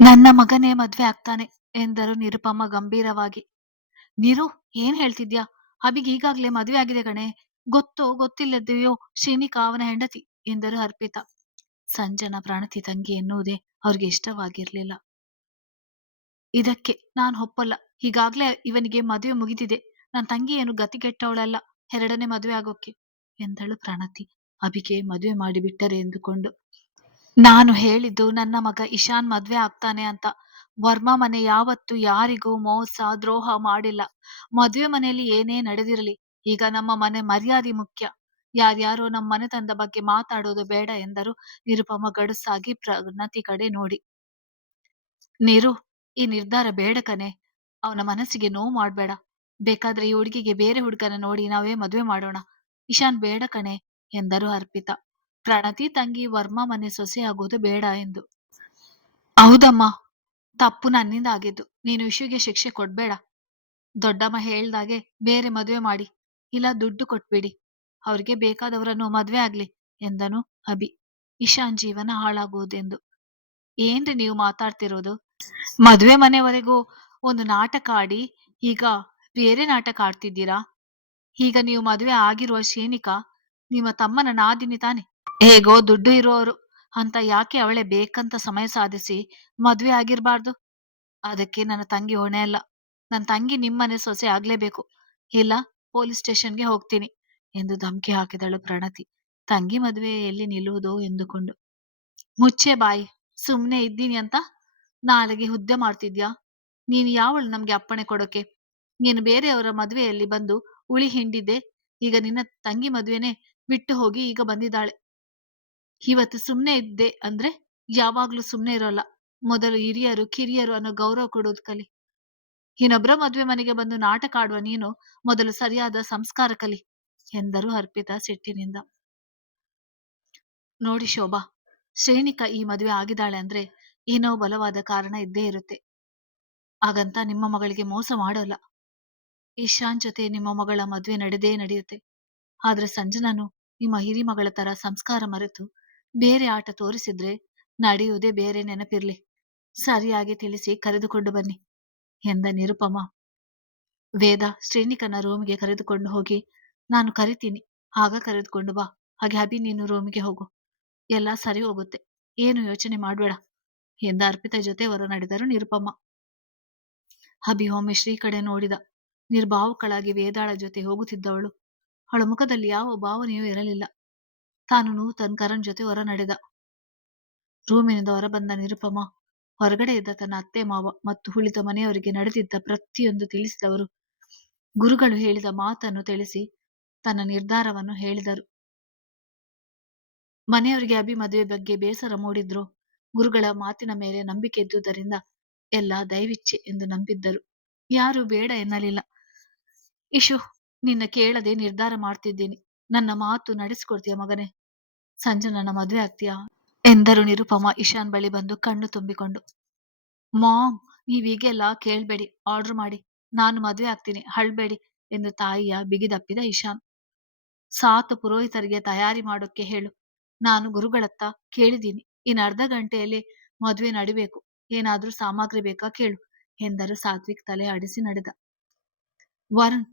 ನನ್ನ ಮಗನೇ ಮದ್ವೆ ಆಗ್ತಾನೆ ಎಂದರು ನಿರುಪಮ ಗಂಭೀರವಾಗಿ. ನೀರು, ಏನ್ ಹೇಳ್ತಿದ್ಯಾ? ಅಬಿಗ್ ಈಗಾಗ್ಲೇ ಮದ್ವೆ ಆಗಿದೆ ಕಣೆ. ಗೊತ್ತೋ ಗೊತ್ತಿಲ್ಲದೆಯೋ ಶ್ರೀನಿಕಾ ಅವನ ಹೆಂಡತಿ ಎಂದರು ಅರ್ಪಿತಾ. ಸಂಜನಾ ಪ್ರಾಣತಿ ತಂಗಿ ಎನ್ನುವುದೇ ಅವ್ರಿಗೆ ಇಷ್ಟವಾಗಿರ್ಲಿಲ್ಲ. ಇದಕ್ಕೆ ನಾನ್ ಒಪ್ಪಲ್ಲ. ಈಗಾಗ್ಲೇ ಇವನಿಗೆ ಮದುವೆ ಮುಗಿದಿದೆ. ನನ್ ತಂಗಿ ಏನು ಗತಿಗೆಟ್ಟವಳಲ್ಲ ಎರಡನೇ ಮದುವೆ ಆಗೋಕೆ ಎಂದಳು ಪ್ರಣತಿ ಅಬಿಗೆ ಮದುವೆ ಮಾಡಿಬಿಟ್ಟರೆ ಎಂದುಕೊಂಡು. ನಾನು ಹೇಳಿದ್ದು ನನ್ನ ಮಗ ಇಶಾನ್ ಮದ್ವೆ ಆಗ್ತಾನೆ ಅಂತ. ವರ್ಮಾ ಮನೆ ಯಾವತ್ತೂ ಯಾರಿಗೂ ಮೋಸ ದ್ರೋಹ ಮಾಡಿಲ್ಲ. ಮದುವೆ ಮನೆಯಲ್ಲಿ ಏನೇ ನಡೆದಿರಲಿ, ಈಗ ನಮ್ಮ ಮನೆ ಮರ್ಯಾದೆ ಮುಖ್ಯ. ಯಾರ್ಯಾರೋ ನಮ್ಮ ಮನೆತನದ ಬಗ್ಗೆ ಮಾತಾಡೋದು ಬೇಡ ಎಂದರು ನಿರುಪಮ ಗಡುಸಾಗಿ ಪ್ರಣತಿ ಕಡೆ ನೋಡಿ. ನೀರು, ಈ ನಿರ್ಧಾರ ಬೇಡ ಕಣೆ. ಅವನ ಮನಸ್ಸಿಗೆ ನೋವು ಮಾಡ್ಬೇಡ. ಬೇಕಾದ್ರೆ ಈ ಹುಡುಗಿಗೆ ಬೇರೆ ಹುಡುಗನ ನೋಡಿ ನಾವೇ ಮದುವೆ ಮಾಡೋಣ. ಇಶಾನ್ ಬೇಡ ಕಣೆ ಎಂದರು ಅರ್ಪಿತಾ. ಪ್ರಣತಿ ತಂಗಿ ವರ್ಮಾ ಮನೆ ಸೊಸೆ ಆಗೋದು ಬೇಡ ಎಂದು. ಹೌದಮ್ಮ, ತಪ್ಪು ನನ್ನಿಂದ ಆಗಿದ್ದು. ನೀನು ಇಶುಗೆ ಶಿಕ್ಷೆ ಕೊಡ್ಬೇಡ. ದೊಡ್ಡಮ್ಮ ಹೇಳ್ದಾಗೆ ಬೇರೆ ಮದುವೆ ಮಾಡಿ, ಇಲ್ಲ ದುಡ್ಡು ಕೊಟ್ಬಿಡಿ. ಅವ್ರಿಗೆ ಬೇಕಾದವರನ್ನು ಮದ್ವೆ ಆಗ್ಲಿ ಎಂದನು ಅಭಿ. ಇಶಾನ್ ಜೀವನ ಹಾಳಾಗುವುದೆಂದು. ಏನ್ರಿ ನೀವು ಮಾತಾಡ್ತಿರೋದು? ಮದುವೆ ಮನೆವರೆಗೂ ಒಂದು ನಾಟಕ ಆಡಿ ಈಗ ಬೇರೆ ನಾಟಕ ಆಡ್ತಿದ್ದೀರಾ? ಈಗ ನೀವು ಮದುವೆ ಆಗಿರುವ ಶ್ರೀನಿಕಾ ನಿಮ್ಮ ತಮ್ಮನ ನಾದಿನಿ ತಾನೆ? ಹೇಗೋ ದುಡ್ಡು ಇರೋರು ಅಂತ ಯಾಕೆ ಅವಳೆ ಬೇಕಂತ ಸಮಯ ಸಾಧಿಸಿ ಮದ್ವೆ ಆಗಿರ್ಬಾರ್ದು? ಅದಕ್ಕೆ ನನ್ನ ತಂಗಿ ಹೊಣೆ ಅಲ್ಲ. ನನ್ನ ತಂಗಿ ನಿಮ್ಮನೆ ಸೊಸೆ ಆಗ್ಲೇಬೇಕು. ಇಲ್ಲ ಪೊಲೀಸ್ ಸ್ಟೇಷನ್ಗೆ ಹೋಗ್ತೀನಿ ಎಂದು ಧಮ್ಕಿ ಹಾಕಿದಳು ಪ್ರಣತಿ ತಂಗಿ ಮದುವೆ ಎಲ್ಲಿ ನಿಲ್ಲುವುದೋ ಎಂದುಕೊಂಡು. ಮುಚ್ಚೆ ಬಾಯಿ. ಸುಮ್ನೆ ಇದ್ದೀನಿ ಅಂತ ನಾಳೆಗೆ ಹುದ್ದೆ ಮಾಡ್ತಿದ್ಯಾ? ನೀನು ಯಾವಳು ನಮ್ಗೆ ಅಪ್ಪಣೆ ಕೊಡೋಕೆ? ನೀನು ಬೇರೆಯವರ ಮದುವೆಯಲ್ಲಿ ಬಂದು ಉಳಿ ಹಿಂಡಿದ್ದೆ. ಈಗ ನಿನ್ನ ತಂಗಿ ಮದುವೆನೆ ಬಿಟ್ಟು ಹೋಗಿ ಈಗ ಬಂದಿದ್ದಾಳೆ. ಇವತ್ತು ಸುಮ್ನೆ ಇದ್ದೆ ಅಂದ್ರೆ ಯಾವಾಗ್ಲೂ ಸುಮ್ನೆ ಇರೋಲ್ಲ. ಮೊದಲು ಹಿರಿಯರು ಕಿರಿಯರು ಅನ್ನೋ ಗೌರವ ಕೊಡೋದು ಕಲಿ. ಇನ್ನೊಬ್ರ ಮದ್ವೆ ಮನೆಗೆ ಬಂದು ನಾಟಕ ಆಡುವ ನೀನು ಮೊದಲು ಸರಿಯಾದ ಸಂಸ್ಕಾರ ಕಲಿ ಎಂದರು ಅರ್ಪಿತಾ ಸಿಟ್ಟಿನಿಂದ. ನೋಡಿ ಶೋಭಾ, ಶ್ರೇಣಿಕಾ ಈ ಮದುವೆ ಆಗಿದ್ದಾಳೆ ಅಂದ್ರೆ ಏನೋ ಬಲವಾದ ಕಾರಣ ಇದ್ದೇ ಇರುತ್ತೆ. ಹಾಗಂತ ನಿಮ್ಮ ಮಗಳಿಗೆ ಮೋಸ ಮಾಡೋಲ್ಲ. ಇಶಾನ್ ಜೊತೆ ನಿಮ್ಮ ಮಗಳ ಮದುವೆ ನಡೆದೇ ನಡೆಯುತ್ತೆ. ಆದ್ರೆ ಸಂಜನಾನು ನಿಮ್ಮ ಹಿರಿ ಮಗಳ ತರ ಸಂಸ್ಕಾರ ಮರೆತು ಬೇರೆ ಆಟ ತೋರಿಸಿದ್ರೆ ನಡೆಯುವುದೇ ಬೇರೆ. ನೆನಪಿರ್ಲಿ. ಸರಿಯಾಗಿ ತಿಳಿಸಿ ಕರೆದುಕೊಂಡು ಬನ್ನಿ ಎಂದ ನಿರುಪಮ. ವೇದ ಶ್ರೇಣಿಕನ ರೂಮಿಗೆ ಕರೆದುಕೊಂಡು ಹೋಗಿ, ನಾನು ಕರಿತೀನಿ ಆಗ ಕರೆದುಕೊಂಡು ಬಾ. ಹಾಗೆ ಅಭಿ ನೀನು ರೂಮಿಗೆ ಹೋಗು. ಎಲ್ಲ ಸರಿ ಹೋಗುತ್ತೆ. ಏನು ಯೋಚನೆ ಮಾಡ್ಬೇಡ ಎಂದ ಅರ್ಪಿತಾ ಜೊತೆ ಹೊರ ನಡೆದರು ನಿರುಪಮ. ಅಭಿ ಒಮ್ಮೆ ಶ್ರೀ ಕಡೆ ನೋಡಿದ. ನಿರ್ಭಾವುಕಳಾಗಿ ವೇದಾಳ ಜೊತೆ ಹೋಗುತ್ತಿದ್ದವಳು. ಅವಳ ಮುಖದಲ್ಲಿ ಯಾವ ಭಾವನೆಯೂ ಇರಲಿಲ್ಲ. ತಾನು ನೂತನ್ ಕರಣ್ ಜೊತೆ ಹೊರ ನಡೆದ. ರೂಮಿನಿಂದ ಹೊರಬಂದ ನಿರುಪಮ ಹೊರಗಡೆ ಇದ್ದ ತನ್ನ ಅತ್ತೆ ಮಾವ ಮತ್ತು ಉಳಿದ ಮನೆಯವರಿಗೆ ನಡೆದಿದ್ದ ಪ್ರತಿಯೊಂದು ತಿಳಿಸಿದವರು. ಗುರುಗಳು ಹೇಳಿದ ಮಾತನ್ನು ತಿಳಿಸಿ ತನ್ನ ನಿರ್ಧಾರವನ್ನು ಹೇಳಿದರು. ಮನೆಯವರಿಗೆ ಅಭಿ ಮದುವೆ ಬಗ್ಗೆ ಬೇಸರ ಮೂಡಿದ್ರು. ಗುರುಗಳ ಮಾತಿನ ಮೇಲೆ ನಂಬಿಕೆ ಇದ್ದುದರಿಂದ ಎಲ್ಲ ದೈವಿಚ್ಛೆ ಎಂದು ನಂಬಿದ್ದರು. ಯಾರು ಬೇಡ ಎನ್ನಲಿಲ್ಲ. ಇಶು, ನಿನ್ನ ಕೇಳದೆ ನಿರ್ಧಾರ ಮಾಡ್ತಿದ್ದೀನಿ. ನನ್ನ ಮಾತು ನಡೆಸಿಕೊಡ್ತೀಯ ಮಗನೇ? ಸಂಜನನ ಮದುವೆ ಆಗ್ತೀಯಾ ಎಂದರು ನಿರುಪಮ ಇಶಾನ್ ಬಳಿ ಬಂದು ಕಣ್ಣು ತುಂಬಿಕೊಂಡು. ಮಾಮ್, ನೀವೀಗೆಲ್ಲ ಕೇಳ್ಬೇಡಿ, ಆರ್ಡರ್ ಮಾಡಿ. ನಾನು ಮದುವೆ ಆಗ್ತೀನಿ, ಅಳ್ಬೇಡಿ ಎಂದು ತಾಯಿಯ ಬಿಗಿದಪ್ಪಿದ ಇಶಾನ್. ಸಾತು ಪುರೋಹಿತರಿಗೆ ತಯಾರಿ ಮಾಡೋಕ್ಕೆ ಹೇಳು. ನಾನು ಗುರುಗಳತ್ತ ಕೇಳಿದ್ದೀನಿ. ಇನ್ನು ಅರ್ಧ ಗಂಟೆಯಲ್ಲಿ ಮದುವೆ ನಡಿಬೇಕು. ಏನಾದ್ರೂ ಸಾಮಗ್ರಿ ಬೇಕಾ ಕೇಳು ಎಂದರು ಸಾತ್ವಿಕ್ ತಲೆ ಆಡಿಸಿ ನಡೆದ. ವರುಣ್,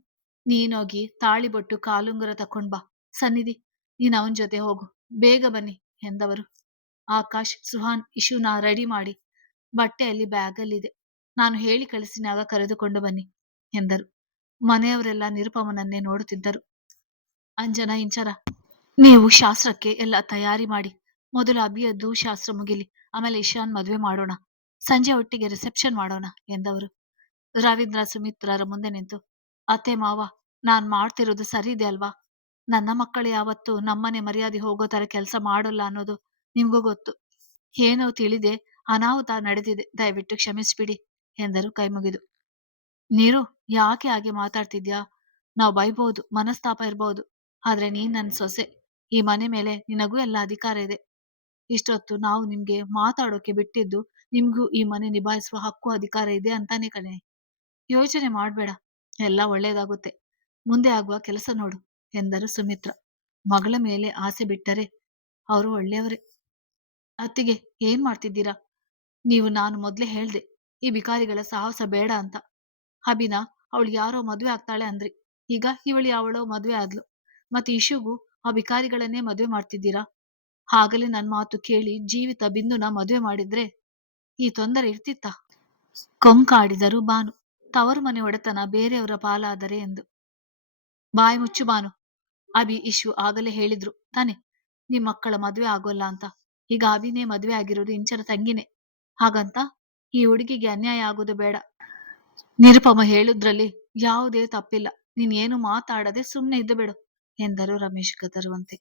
ನೀನೋಗಿ ತಾಳಿ ಬೊಟ್ಟು ಕಾಲುಂಗುರ ತಕೊಂಡ್ ಬಾ. ಸನ್ನಿಧಿ, ನೀನ್ ಅವನ್ ಜೊತೆ ಹೋಗು. ಬೇಗ ಬನ್ನಿ ಎಂದವರು. ಆಕಾಶ್, ಸುಹಾನ್, ಇಶುನ ರೆಡಿ ಮಾಡಿ. ಬಟ್ಟೆಯಲ್ಲಿ ಬ್ಯಾಗಲ್ಲಿದೆ. ನಾನು ಹೇಳಿ ಕಳಿಸಿನಾಗ ಕರೆದುಕೊಂಡು ಬನ್ನಿ ಎಂದರು. ಮನೆಯವರೆಲ್ಲ ನಿರುಪಮನನ್ನೇ ನೋಡುತ್ತಿದ್ದರು. ಅಂಜನಾ, ಇಂಚರ, ನೀವು ಶಾಸ್ತ್ರಕ್ಕೆ ಎಲ್ಲ ತಯಾರಿ ಮಾಡಿ. ಮೊದಲು ಅಭಿಯದ್ದು ಶಾಸ್ತ್ರ ಮುಗಿಲಿ, ಆಮೇಲೆ ಇಶಾನ್ ಮದುವೆ ಮಾಡೋಣ. ಸಂಜೆ ಒಟ್ಟಿಗೆ ರಿಸೆಪ್ಷನ್ ಮಾಡೋಣ ಎಂದವರು. ರವೀಂದ್ರ ಸುಮಿತ್ರರ ಮುಂದೆ ನಿಂತು, ಅತ್ತೆ ಮಾವ, ನಾನ್ ಮಾಡ್ತಿರೋದು ಸರಿ ಇದೆ ಅಲ್ವಾ? ನನ್ನ ಮಕ್ಕಳು ಯಾವತ್ತೂ ನಮ್ಮನೆ ಮರ್ಯಾದೆ ಹೋಗೋ ತರ ಕೆಲಸ ಮಾಡೋಲ್ಲ ಅನ್ನೋದು ನಿಮ್ಗೂ ಗೊತ್ತು. ಏನೋ ತಿಳಿದೆ ಅನಾಹುತ ನಡೆದಿದೆ, ದಯವಿಟ್ಟು ಕ್ಷಮಿಸ್ಬಿಡಿ ಎಂದರು ಕೈ ಮುಗಿದು. ನೀರು, ಯಾಕೆ ಹಾಗೆ ಮಾತಾಡ್ತಿದ್ಯಾ? ನಾವು ಬೈಬಹುದು, ಮನಸ್ತಾಪ ಇರ್ಬಹುದು, ಆದ್ರೆ ನೀನ್ ನನ್ ಸೊಸೆ. ಈ ಮನೆ ಮೇಲೆ ನಿನಗೂ ಎಲ್ಲ ಅಧಿಕಾರ ಇದೆ. ಇಷ್ಟೊತ್ತು ನಾವು ನಿಮ್ಗೆ ಮಾತಾಡೋಕೆ ಬಿಟ್ಟಿದ್ದು ನಿಮ್ಗೂ ಈ ಮನೆ ನಿಭಾಯಿಸುವ ಹಕ್ಕು ಅಧಿಕಾರ ಇದೆ ಅಂತಾನೆ ಕಣೆ. ಯೋಚನೆ ಮಾಡ್ಬೇಡ, ಎಲ್ಲ ಒಳ್ಳೇದಾಗುತ್ತೆ. ಮುಂದೆ ಆಗುವ ಕೆಲಸ ನೋಡು ಎಂದರು ಸುಮಿತ್ರ. ಮಗಳ ಮೇಲೆ ಆಸೆ ಬಿಟ್ಟರೆ ಅವರು ಒಳ್ಳೆಯವರೇ. ಅತ್ತಿಗೆ, ಏನ್ ಮಾಡ್ತಿದ್ದೀರಾ? ನಾನು ಮೊದ್ಲೇ ಹೇಳ್ದೆ, ಈ ಬಿಕಾರಿಗಳ ಸಾಹಸ ಬೇಡ ಅಂತ. ಅಭಿನ ಅವಳು ಯಾರೋ ಮದ್ವೆ ಆಗ್ತಾಳೆ ಅಂದ್ರಿ. ಈಗ ಇವಳು ಯಾವಳೋ ಮದ್ವೆ ಆದ್ಲು. ಮತ್ತೆ ಇಶುಗೂ ಆ ಬಿಕಾರಿಗಳನ್ನೇ ಮದ್ವೆ ಮಾಡ್ತಿದ್ದೀರಾ? ಆಗಲೇ ನನ್ ಮಾತು ಕೇಳಿ ಜೀವಿತ ಬಿಂದುನ ಮದ್ವೆ ಮಾಡಿದ್ರೆ ಈ ತೊಂದರೆ ಇರ್ತಿತ್ತ? ಕೊಂಕಾಡಿದರು ಬಾನು. ತವರು ಮನೆ ಒಡೆತನ ಬೇರೆಯವರ ಪಾಲಾದರೆ ಎಂದು. ಬಾಯಿ ಮುಚ್ಚು ಬಾನು. ಅಭಿ ಇಶು ಆಗಲೇ ಹೇಳಿದ್ರು ತಾನೆ, ನಿಮ್ ಮಕ್ಕಳ ಮದ್ವೆ ಆಗೋಲ್ಲ ಅಂತ. ಈಗ ಅಭಿನೇ ಮದ್ವೆ ಆಗಿರೋದು ಇಂಚರ ತಂಗಿನೇ. ಹಾಗಂತ ಈ ಹುಡುಗಿಗೆ ಅನ್ಯಾಯ ಆಗೋದು ಬೇಡ. ನಿರುಪಮ ಹೇಳುದ್ರಲ್ಲಿ ಯಾವುದೇ ತಪ್ಪಿಲ್ಲ. ನೀನ್ ಏನು ಮಾತಾಡದೆ ಸುಮ್ನೆ ಇದ್ದು ಬಿಡು ಎಂದರು ರಮೇಶ್ ಗದರುವಂತೆ.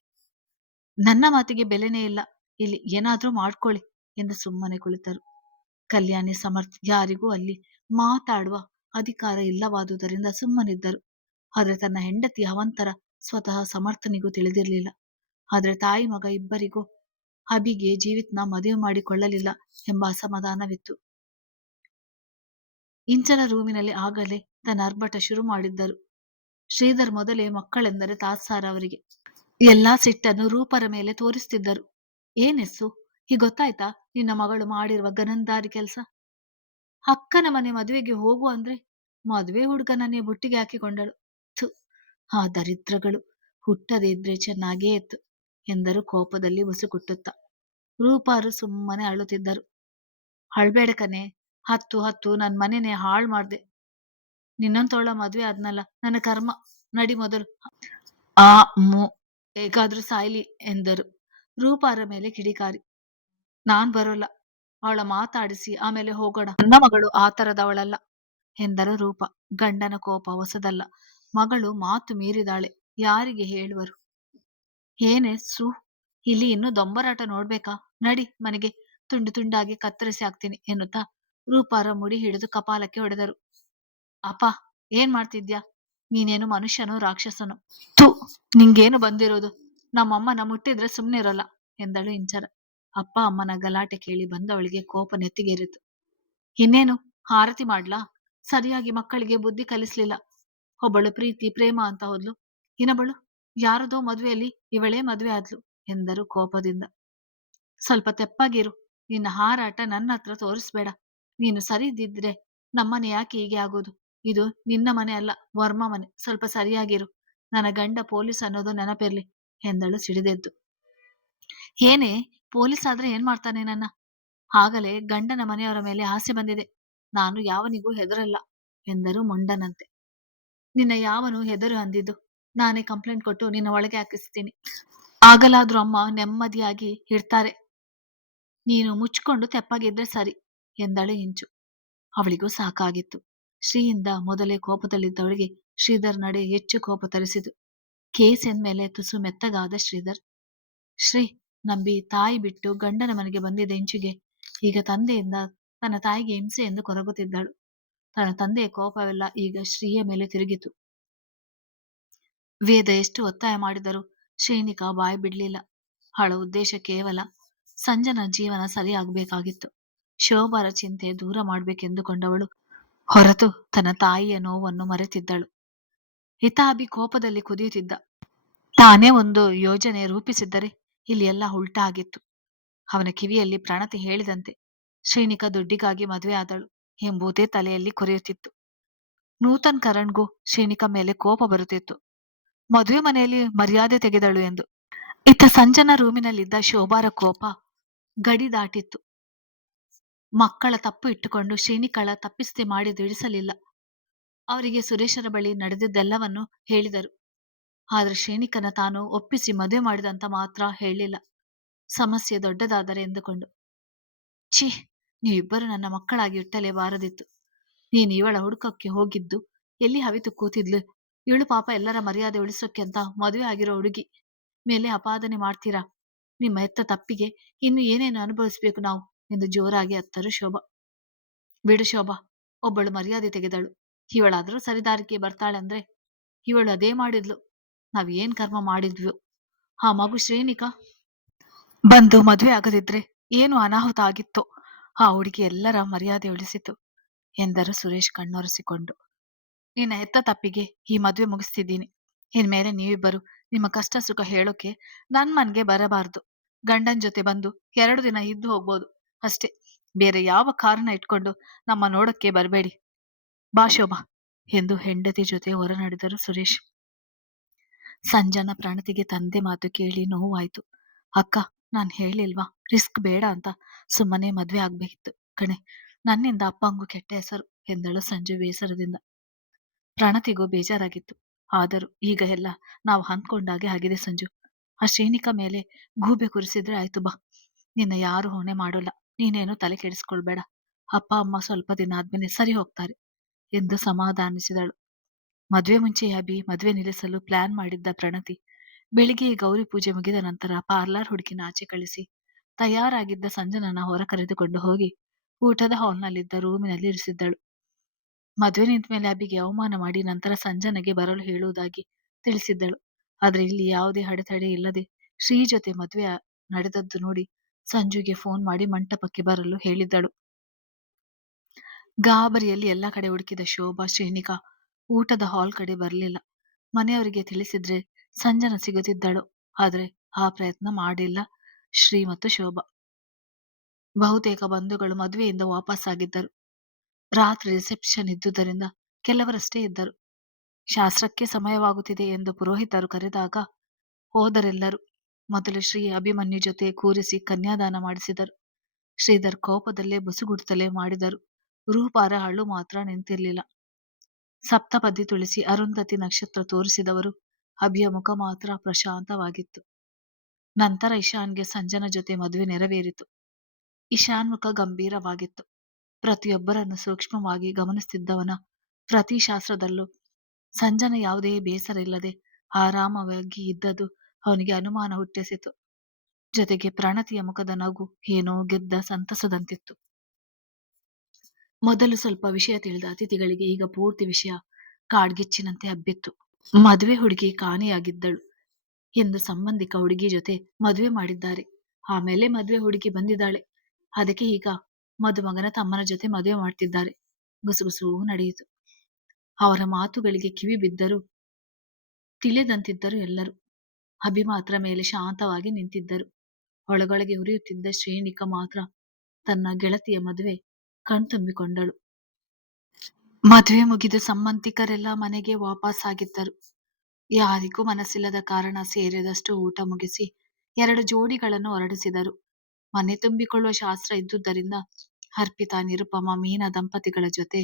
ನನ್ನ ಮಾತಿಗೆ ಬೆಲೆನೇ ಇಲ್ಲ. ಇಲ್ಲಿ ಏನಾದ್ರೂ ಮಾಡ್ಕೊಳ್ಳಿ ಎಂದು ಸುಮ್ಮನೆ ಕುಳಿತರು. ಕಲ್ಯಾಣಿ ಸಮರ್ಥ್ ಯಾರಿಗೂ ಅಲ್ಲಿ ಮಾತಾಡುವ ಅಧಿಕಾರ ಇಲ್ಲವಾದುದರಿಂದ ಸುಮ್ಮನಿದ್ದರು. ಆದ್ರೆ ತನ್ನ ಹೆಂಡತಿ ಅವಂತರ ಸ್ವತಃ ಸಮರ್ಥನಿಗೂ ತಿಳಿದಿರಲಿಲ್ಲ. ಆದ್ರೆ ತಾಯಿ ಮಗ ಇಬ್ಬರಿಗೂ ಅಭಿಗೆ ಜೀವಿತ್ನ ಮದುವೆ ಮಾಡಿಕೊಳ್ಳಲಿಲ್ಲ ಎಂಬ ಅಸಮಾಧಾನವಿತ್ತು. ಇಂಚನ ರೂಮಿನಲ್ಲಿ ಆಗಲೇ ತನ್ನ ಅರ್ಭಟ ಶುರು ಮಾಡಿದ್ದರು. ಶ್ರೀಧರ್ ಮೊದಲೇ ಮಕ್ಕಳೆಂದರೆ ತಾತ್ಸಾರ ಅವರಿಗೆ. ಎಲ್ಲಾ ಸಿಟ್ಟನ್ನು ರೂಪರ ಮೇಲೆ ತೋರಿಸ್ತಿದ್ದರು. ಏನೆಸ್ಸು, ಗೊತ್ತಾಯ್ತಾ ನಿನ್ನ ಮಗಳು ಮಾಡಿರುವ ಗನಂದಾರಿ ಕೆಲಸ? ಅಕ್ಕನ ಮನೆ ಮದುವೆಗೆ ಹೋಗು ಅಂದ್ರೆ ಮದುವೆ ಹುಡುಗನನ್ನೇ ಬುಟ್ಟಿಗೆ ಹಾಕಿಕೊಂಡಳು. ಥು, ಆ ದರಿದ್ರಗಳು ಹುಟ್ಟದೇ ಇದ್ರೆ ಚೆನ್ನಾಗೇ ಇತ್ತು ಎಂದರು ಕೋಪದಲ್ಲಿ ಉಸುಕುಟ್ಟುತ್ತ. ರೂಪಾರು ಸುಮ್ಮನೆ ಅಳುತ್ತಿದ್ದರು. ಅಳ್ಬೇಡ ಕನೆ, ಹತ್ತು ಹತ್ತು ನನ್ ಮನೆನೇ ಹಾಳು ಮಾಡ್ದೆ. ನಿನ್ನಂತೋಳ ಮದ್ವೆ ಆದ್ನಲ್ಲ, ನನ್ನ ಕರ್ಮ. ನಡಿ ಮೊದಲು. ಆ ಮು ಹೇಗಾದ್ರೂ ಸಾಯ್ಲಿ ಎಂದರು ರೂಪಾರ ಮೇಲೆ ಕಿಡಿಕಾರಿ. ನಾನ್ ಬರೋಲ್ಲ. ಅವಳ ಮಾತಾಡಿಸಿ ಆಮೇಲೆ ಹೋಗೋಣ. ನನ್ನ ಮಗಳು ಆ ತರದವಳಲ್ಲ ಎಂದರು ರೂಪ. ಗಂಡನ ಕೋಪ ಹೊಸದಲ್ಲ. ಮಗಳು ಮಾತು ಮೀರಿದಾಳೆ, ಯಾರಿಗೆ ಹೇಳುವರು? ಏನೇ ಸು, ಇಲ್ಲಿ ಇನ್ನು ದೊಂಬರಾಟ ನೋಡ್ಬೇಕಾ? ನಡಿ ಮನೆಗೆ, ತುಂಡು ತುಂಡಾಗಿ ಕತ್ತರಿಸಿ ಹಾಕ್ತೀನಿ ಎನ್ನುತ್ತಾ ರೂಪಾರ ಮುಡಿ ಹಿಡಿದು ಕಪಾಲಕ್ಕೆ ಹೊಡೆದರು. ಅಪ್ಪ, ಏನ್ ಮಾಡ್ತಿದ್ಯಾ? ನೀನೇನು ಮನುಷ್ಯನೋ ರಾಕ್ಷಸನೋ? ಥು, ನಿಂಗೇನು ಬಂದಿರೋದು? ನಮ್ಮಮ್ಮನ ಮುಟ್ಟಿದ್ರೆ ಸುಮ್ನೆ ಇರಲ್ಲ ಎಂದಳು ಇಂಚರ. ಅಪ್ಪ ಅಮ್ಮನ ಗಲಾಟೆ ಕೇಳಿ ಬಂದವಳಿಗೆ ಕೋಪ ನೆತ್ತಿಗೇರಿತು. ಇನ್ನೇನು ಆರತಿ ಮಾಡ್ಲಾ? ಸರಿಯಾಗಿ ಮಕ್ಕಳಿಗೆ ಬುದ್ಧಿ ಕಲಿಸ್ಲಿಲ್ಲ. ಒಬ್ಬಳು ಪ್ರೀತಿ ಪ್ರೇಮ ಅಂತ ಹೋದ್ಲು, ಇನ್ನೊಬ್ಬಳು ಯಾರದೋ ಮದ್ವೆಯಲ್ಲಿ ಇವಳೇ ಮದ್ವೆ ಆದ್ಲು ಎಂದರು ಕೋಪದಿಂದ. ಸ್ವಲ್ಪ ತೆಪ್ಪಾಗಿರು. ನಿನ್ನ ಹಾರಾಟ ನನ್ನ ಹತ್ರ ತೋರಿಸ್ಬೇಡ. ನೀನು ಸರಿ ಇದ್ದಿದ್ರೆ ನಮ್ಮನೆ ಯಾಕೆ ಹೀಗೆ ಆಗೋದು? ಇದು ನಿನ್ನ ಮನೆ ಅಲ್ಲ, ವರ್ಮ ಮನೆ. ಸ್ವಲ್ಪ ಸರಿಯಾಗಿರು. ನನ್ನ ಗಂಡ ಪೊಲೀಸ್ ಅನ್ನೋದು ನೆನಪಿರ್ಲಿ ಎಂದಳು ಸಿಡಿದೆದ್ದು. ಏನೇ, ಪೊಲೀಸ್ ಆದ್ರೆ ಏನ್ ಮಾಡ್ತಾನೆ ನನ್ನ? ಆಗಲೇ ಗಂಡನ ಮನೆಯವರ ಮೇಲೆ ಆಸೆ ಬಂದಿದೆ. ನಾನು ಯಾವನಿಗೂ ಹೆದರಲ್ಲ ಎಂದರು ಮೊಂಡನಂತೆ. ನಿನ್ನ ಯಾವನು ಹೆದರು ಅಂದಿದ್ದು? ನಾನೇ ಕಂಪ್ಲೇಂಟ್ ಕೊಟ್ಟು ನಿನ್ನ ಒಳಗೆ ಹಾಕಿಸ್ತೀನಿ. ಆಗಲಾದ್ರೂ ಅಮ್ಮ ನೆಮ್ಮದಿಯಾಗಿ ಇರ್ತಾರೆ. ನೀನು ಮುಚ್ಕೊಂಡು ತೆಪ್ಪಾಗಿದ್ರೆ ಸರಿ ಎಂದಳು ಇಂಚು. ಅವಳಿಗೂ ಸಾಕಾಗಿತ್ತು. ಶ್ರೀಯಿಂದ ಮೊದಲೇ ಕೋಪದಲ್ಲಿದ್ದವಳಿಗೆ ಶ್ರೀಧರ್ ನಡೆ ಹೆಚ್ಚು ಕೋಪ ತರಿಸಿತು. ಕೇಸ್ ಎಂದ್ಮೇಲೆ ತುಸು ಮೆತ್ತಗಾದ ಶ್ರೀಧರ್. ಶ್ರೀ ನಂಬಿ ತಾಯಿ ಬಿಟ್ಟು ಗಂಡನ ಮನೆಗೆ ಬಂದಿದ್ದ ಇಂಚುಗೆ ಈಗ ತಂದೆಯಿಂದ ತನ್ನ ತಾಯಿಗೆ ಹಿಂಸೆ ಎಂದು ಕೊರಗುತ್ತಿದ್ದಳು. ತನ್ನ ತಂದೆಯ ಕೋಪವೆಲ್ಲ ಈಗ ಶ್ರೀಯ ಮೇಲೆ ತಿರುಗಿತು. ವೇದ ಎಷ್ಟು ಒತ್ತಾಯ ಮಾಡಿದರೂ ಶ್ರೀನಿಕಾ ಬಾಯಿ ಬಿಡ್ಲಿಲ್ಲ. ಅವಳ ಉದ್ದೇಶ ಕೇವಲ ಸಂಜನ ಜೀವನ ಸರಿಯಾಗಬೇಕಾಗಿತ್ತು. ಶೋಭಾರ ಚಿಂತೆ ದೂರ ಮಾಡ್ಬೇಕೆಂದುಕೊಂಡವಳು ಹೊರತು ತನ್ನ ತಾಯಿಯ ನೋವನ್ನು ಮರೆತಿದ್ದಳು. ಹಿತಾಬಿ ಕೋಪದಲ್ಲಿ ಕುದಿಯುತ್ತಿದ್ದ. ತಾನೇ ಒಂದು ಯೋಜನೆ ರೂಪಿಸಿದ್ದರೆ ಇಲ್ಲಿ ಎಲ್ಲ ಉಲ್ಟಾ ಆಗಿತ್ತು. ಅವನ ಕಿವಿಯಲ್ಲಿ ಪ್ರಣತಿ ಹೇಳಿದಂತೆ ಶ್ರೀನಿಕಾ ದುಡ್ಡಿಗಾಗಿ ಮದುವೆ ಆದಳು ಎಂಬುದೇ ತಲೆಯಲ್ಲಿ ಕೊರೆಯುತ್ತಿತ್ತು. ನೂತನ್ ಕರಣ್ಗೂ ಶ್ರೀನಿಕಾ ಮೇಲೆ ಕೋಪ ಬರುತ್ತಿತ್ತು. ಮದುವೆ ಮನೆಯಲ್ಲಿ ಮರ್ಯಾದೆ ತೆಗೆದಳು ಎಂದು. ಇತ್ತ ಸಂಜನಾ ರೂಮಿನಲ್ಲಿದ್ದ ಶೋಭಾರ ಕೋಪ ಗಡಿ ದಾಟಿತ್ತು. ಮಕ್ಕಳ ತಪ್ಪು ಇಟ್ಟುಕೊಂಡು ಶ್ರೀನಿಕಳ ತಪ್ಪಿಸ್ತೆ ಮಾಡಿ ತಿಳಿಸಲಿಲ್ಲ. ಅವರಿಗೆ ಸುರೇಶರ ಬಳಿ ನಡೆದಿದ್ದೆಲ್ಲವನ್ನು ಹೇಳಿದರು. ಆದ್ರೆ ಶ್ರೀನಿಕನ ತಾನು ಒಪ್ಪಿಸಿ ಮದುವೆ ಮಾಡಿದಂತ ಮಾತ್ರ ಹೇಳಲಿಲ್ಲ. ಸಮಸ್ಯೆ ದೊಡ್ಡದಾದರೆ ಎಂದುಕೊಂಡು. ಛೀ, ನೀವಿಬ್ಬರು ನನ್ನ ಮಕ್ಕಳಾಗಿ ಇಟ್ಟಲೇಬಾರದಿತ್ತು. ನೀನು ಇವಳ ಹುಡುಕಕ್ಕೆ ಹೋಗಿದ್ದು ಎಲ್ಲಿ ಹವಿತು ಕೂತಿದ್ಲು? ಇವಳು ಪಾಪ ಎಲ್ಲರ ಮರ್ಯಾದೆ ಉಳಿಸೋಕೆ ಅಂತ ಮದುವೆ ಆಗಿರೋ ಹುಡುಗಿ ಮೇಲೆ ಅಪಾದನೆ ಮಾಡ್ತೀರಾ? ನಿಮ್ಮ ಎತ್ತ ತಪ್ಪಿಗೆ ಇನ್ನು ಏನೇನು ಅನುಭವಿಸ್ಬೇಕು ನಾವು ಎಂದು ಜೋರಾಗಿ ಅತ್ತರು ಶೋಭಾ. ಬಿಡು ಶೋಭಾ, ಒಬ್ಬಳು ಮರ್ಯಾದೆ ತೆಗೆದಳು. ಇವಳಾದ್ರೂ ಸರಿದಾರಿಗೆ ಬರ್ತಾಳಂದ್ರೆ ಇವಳು ಅದೇ ಮಾಡಿದ್ಲು. ನಾವ್ ಏನ್ ಕರ್ಮ ಮಾಡಿದ್ವು? ಆ ಮಗು ಶ್ರೇಣಿಕಾ ಬಂದು ಮದುವೆ ಆಗದಿದ್ರೆ ಏನು ಅನಾಹುತ ಆಗಿತ್ತೋ? ಆ ಹುಡುಗಿ ಎಲ್ಲರ ಮರ್ಯಾದೆ ಉಳಿಸಿತು ಎಂದರು ಸುರೇಶ್ ಕಣ್ಣೊರೆಸಿಕೊಂಡು. ನಿನ್ನ ಹೆತ್ತ ತಪ್ಪಿಗೆ ಈ ಮದುವೆ ಮುಗಿಸ್ತಿದ್ದೀನಿ. ಇನ್ಮೇಲೆ ನೀವಿಬ್ಬರು ನಿಮ್ಮ ಕಷ್ಟ ಸುಖ ಹೇಳೋಕೆ ನನ್ ಮನ್ಗೆ ಬರಬಾರ್ದು. ಗಂಡನ್ ಜೊತೆ ಬಂದು 2 ದಿನ ಇದ್ದು ಹೋಗ್ಬೋದು ಅಷ್ಟೇ. ಬೇರೆ ಯಾವ ಕಾರಣ ಇಟ್ಕೊಂಡು ನಮ್ಮ ನೋಡಕ್ಕೆ ಬರಬೇಡಿ. ಬಾ ಶೋಭಾ ಎಂದು ಹೆಂಡತಿ ಜೊತೆ ಹೊರನಡೆದರು ಸುರೇಶ್. ಸಂಜನ ಪ್ರಣತಿಗೆ ತಂದೆ ಮಾತು ಕೇಳಿ ನೋವಾಯ್ತು. ಅಕ್ಕ, ನಾನ್ ಹೇಳಿಲ್ವಾ ರಿಸ್ಕ್ ಬೇಡ ಅಂತ. ಸುಮ್ಮನೆ ಮದ್ವೆ ಆಗ್ಬೇಕಿತ್ತು ಕಣೆ. ನನ್ನಿಂದ ಅಪ್ಪಂಗೂ ಕೆಟ್ಟ ಹೆಸರು ಎಂದಳು ಸಂಜು ಬೇಸರದಿಂದ. ಪ್ರಣತಿಗೂ ಬೇಜಾರಾಗಿತ್ತು. ಆದರೂ ಈಗ ಎಲ್ಲ ನಾವು ಅಂದ್ಕೊಂಡಾಗೆ ಆಗಿದೆ ಸಂಜು. ಆ ಶ್ರೀನಿಕಾ ಮೇಲೆ ಗೂಬೆ ಕುರಿಸಿದ್ರೆ ಆಯ್ತು ಬಾ. ನಿನ್ನ ಯಾರು ಹೊಣೆ ಮಾಡೋಲ್ಲ. ನೀನೇನು ತಲೆ ಕೆಡಿಸ್ಕೊಳ್ಬೇಡ. ಅಪ್ಪ ಅಮ್ಮ ಸ್ವಲ್ಪ ದಿನ ಆದ್ಮೇಲೆ ಸರಿ ಹೋಗ್ತಾರೆ ಎಂದು ಸಮಾಧಾನಿಸಿದಳು. ಮದ್ವೆ ಮುಂಚೆ ಅಭಿ ಮದ್ವೆ ನಿಲ್ಲಿಸಲು ಪ್ಲಾನ್ ಮಾಡಿದ್ದ ಪ್ರಣತಿ ಬೆಳಿಗ್ಗೆ ಗೌರಿ ಪೂಜೆ ಮುಗಿದ ನಂತರ ಪಾರ್ಲರ್ ಹುಡುಗಿನ ಆಚೆ ಕಳಿಸಿ ತಯಾರಾಗಿದ್ದ ಸಂಜನನ್ನ ಹೊರ ಕರೆದುಕೊಂಡು ಹೋಗಿ ಊಟದ ಹಾಲ್ನಲ್ಲಿದ್ದ ರೂಮಿನಲ್ಲಿ ಇರಿಸಿದ್ದಳು. ಮದುವೆ ನಿಂತ ಮೇಲೆ ಅಭಿಗೆ ಅವಮಾನ ಮಾಡಿ ನಂತರ ಸಂಜನೆಗೆ ಬರಲು ಹೇಳುವುದಾಗಿ ತಿಳಿಸಿದ್ದಳು. ಆದ್ರೆ ಇಲ್ಲಿ ಯಾವುದೇ ಅಡೆತಡೆ ಇಲ್ಲದೆ ಶ್ರೀ ಜೊತೆ ಮದುವೆ ನಡೆದದ್ದು ನೋಡಿ ಸಂಜುಗೆ ಫೋನ್ ಮಾಡಿ ಮಂಟಪಕ್ಕೆ ಬರಲು ಹೇಳಿದ್ದಳು. ಗಾಬರಿಯಲ್ಲಿ ಎಲ್ಲ ಕಡೆ ಹುಡುಕಿದ ಶೋಭಾ ಶ್ರೀನಿಕಾ ಊಟದ ಹಾಲ್ ಕಡೆ ಬರಲಿಲ್ಲ. ಮನೆಯವರಿಗೆ ತಿಳಿಸಿದ್ರೆ ಸಂಜನ ಸಿಗುತ್ತಿದ್ದಳು. ಆದ್ರೆ ಆ ಪ್ರಯತ್ನ ಮಾಡಿಲ್ಲ ಶ್ರೀ ಮತ್ತು ಶೋಭಾ. ಬಹುತೇಕ ಬಂಧುಗಳು ಮದುವೆಯಿಂದ ವಾಪಸ್ ಆಗಿದ್ದರು. ರಾತ್ರಿ ರಿಸೆಪ್ಷನ್ ಇದ್ದುದರಿಂದ ಕೆಲವರಷ್ಟೇ ಇದ್ದರು. ಶಾಸ್ತ್ರಕ್ಕೆ ಸಮಯವಾಗುತ್ತಿದೆ ಎಂದು ಪುರೋಹಿತರು ಕರೆದಾಗ ಹೋದರೆಲ್ಲರೂ. ಮೊದಲು ಶ್ರೀ ಅಭಿಮನ್ಯು ಜೊತೆ ಕೂರಿಸಿ ಕನ್ಯಾದಾನ ಮಾಡಿಸಿದರು. ಶ್ರೀಧರ್ ಕೋಪದಲ್ಲೇ ಬುಸುಗುಡುತ್ತಲೇ ಮಾಡಿದರು. ರೂಪಾರ ಅಳು ಮಾತ್ರ ನಿಂತಿರಲಿಲ್ಲ. ಸಪ್ತಪದಿ ತುಳಿಸಿ ಅರುಂಧತಿ ನಕ್ಷತ್ರ ತೋರಿಸಿದವರು. ಅಭಿಯ ಮುಖ ಮಾತ್ರ ಪ್ರಶಾಂತವಾಗಿತ್ತು. ನಂತರ ಇಶಾನ್ಗೆ ಸಂಜನ ಜೊತೆ ಮದುವೆ ನೆರವೇರಿತು. ಇಶಾನ್ ಮುಖ ಗಂಭೀರವಾಗಿತ್ತು. ಪ್ರತಿಯೊಬ್ಬರನ್ನು ಸೂಕ್ಷ್ಮವಾಗಿ ಗಮನಿಸುತ್ತಿದ್ದವನ ಪ್ರತಿ ಶಾಸ್ತ್ರದಲ್ಲೂ ಸಂಜನ ಯಾವುದೇ ಬೇಸರ ಇಲ್ಲದೆ ಆರಾಮವಾಗಿ ಇದ್ದದ್ದು ಅವನಿಗೆ ಅನುಮಾನ ಹುಟ್ಟಿಸಿತು. ಜೊತೆಗೆ ಪ್ರಣತಿಯ ಮುಖದ ನಗು ಏನೋ ಗೆದ್ದ ಸಂತಸದಂತಿತ್ತು. ಮೊದಲು ಸ್ವಲ್ಪ ವಿಷಯ ತಿಳಿದ ಅತಿಥಿಗಳಿಗೆ ಈಗ ಪೂರ್ತಿ ವಿಷಯ ಕಾಡ್ಗಿಚ್ಚಿನಂತೆ ಹಬ್ಬಿತ್ತು. ಮದುವೆ ಹುಡುಗಿ ಕಾಣೆಯಾಗಿದ್ದಳು ಎಂದು ಸಂಬಂಧಿಕ ಹುಡುಗಿ ಜೊತೆ ಮದುವೆ ಮಾಡಿದ್ದಾರೆ. ಆಮೇಲೆ ಮದುವೆ ಹುಡುಗಿ ಬಂದಿದ್ದಾಳೆ. ಅದಕ್ಕೆ ಈಗ ಮದುಮಗನ ತಮ್ಮನ ಜೊತೆ ಮದುವೆ ಮಾಡ್ತಿದ್ದಾರೆ. ಗುಸುಗುಸು ನಡೆಯಿತು. ಅವರ ಮಾತುಗಳಿಗೆ ಕಿವಿ ಬಿದ್ದರೂ ತಿಳಿದಂತಿದ್ದರು ಎಲ್ಲರೂ. ಅಭಿ ಮಾತ್ರ ಮೇಲೆ ಶಾಂತವಾಗಿ ನಿಂತಿದ್ದರು. ಒಳಗೊಳಗೆ ಉರಿಯುತ್ತಿದ್ದ ಶ್ರೀನಿಕಾ ಮಾತ್ರ ತನ್ನ ಗೆಳತಿಯ ಮದುವೆ ಕಣ್ತುಂಬಿಕೊಂಡಳು. ಮದುವೆ ಮುಗಿದು ಸಂಬಂಧಿಕರೆಲ್ಲ ಮನೆಗೆ ವಾಪಸ್ ಆಗಿದ್ದರು. ಯಾರಿಗೂ ಮನಸ್ಸಿಲ್ಲದ ಕಾರಣ ಸೇರಿದಷ್ಟು ಊಟ ಮುಗಿಸಿ 2 ಜೋಡಿಗಳನ್ನು ಹೊರಡಿಸಿದರು. ಮನೆ ತುಂಬಿಕೊಳ್ಳುವ ಶಾಸ್ತ್ರ ಇದ್ದುದರಿಂದ ಅರ್ಪಿತಾ ನಿರುಪಮ ಮೀನಾ ದಂಪತಿಗಳ ಜೊತೆ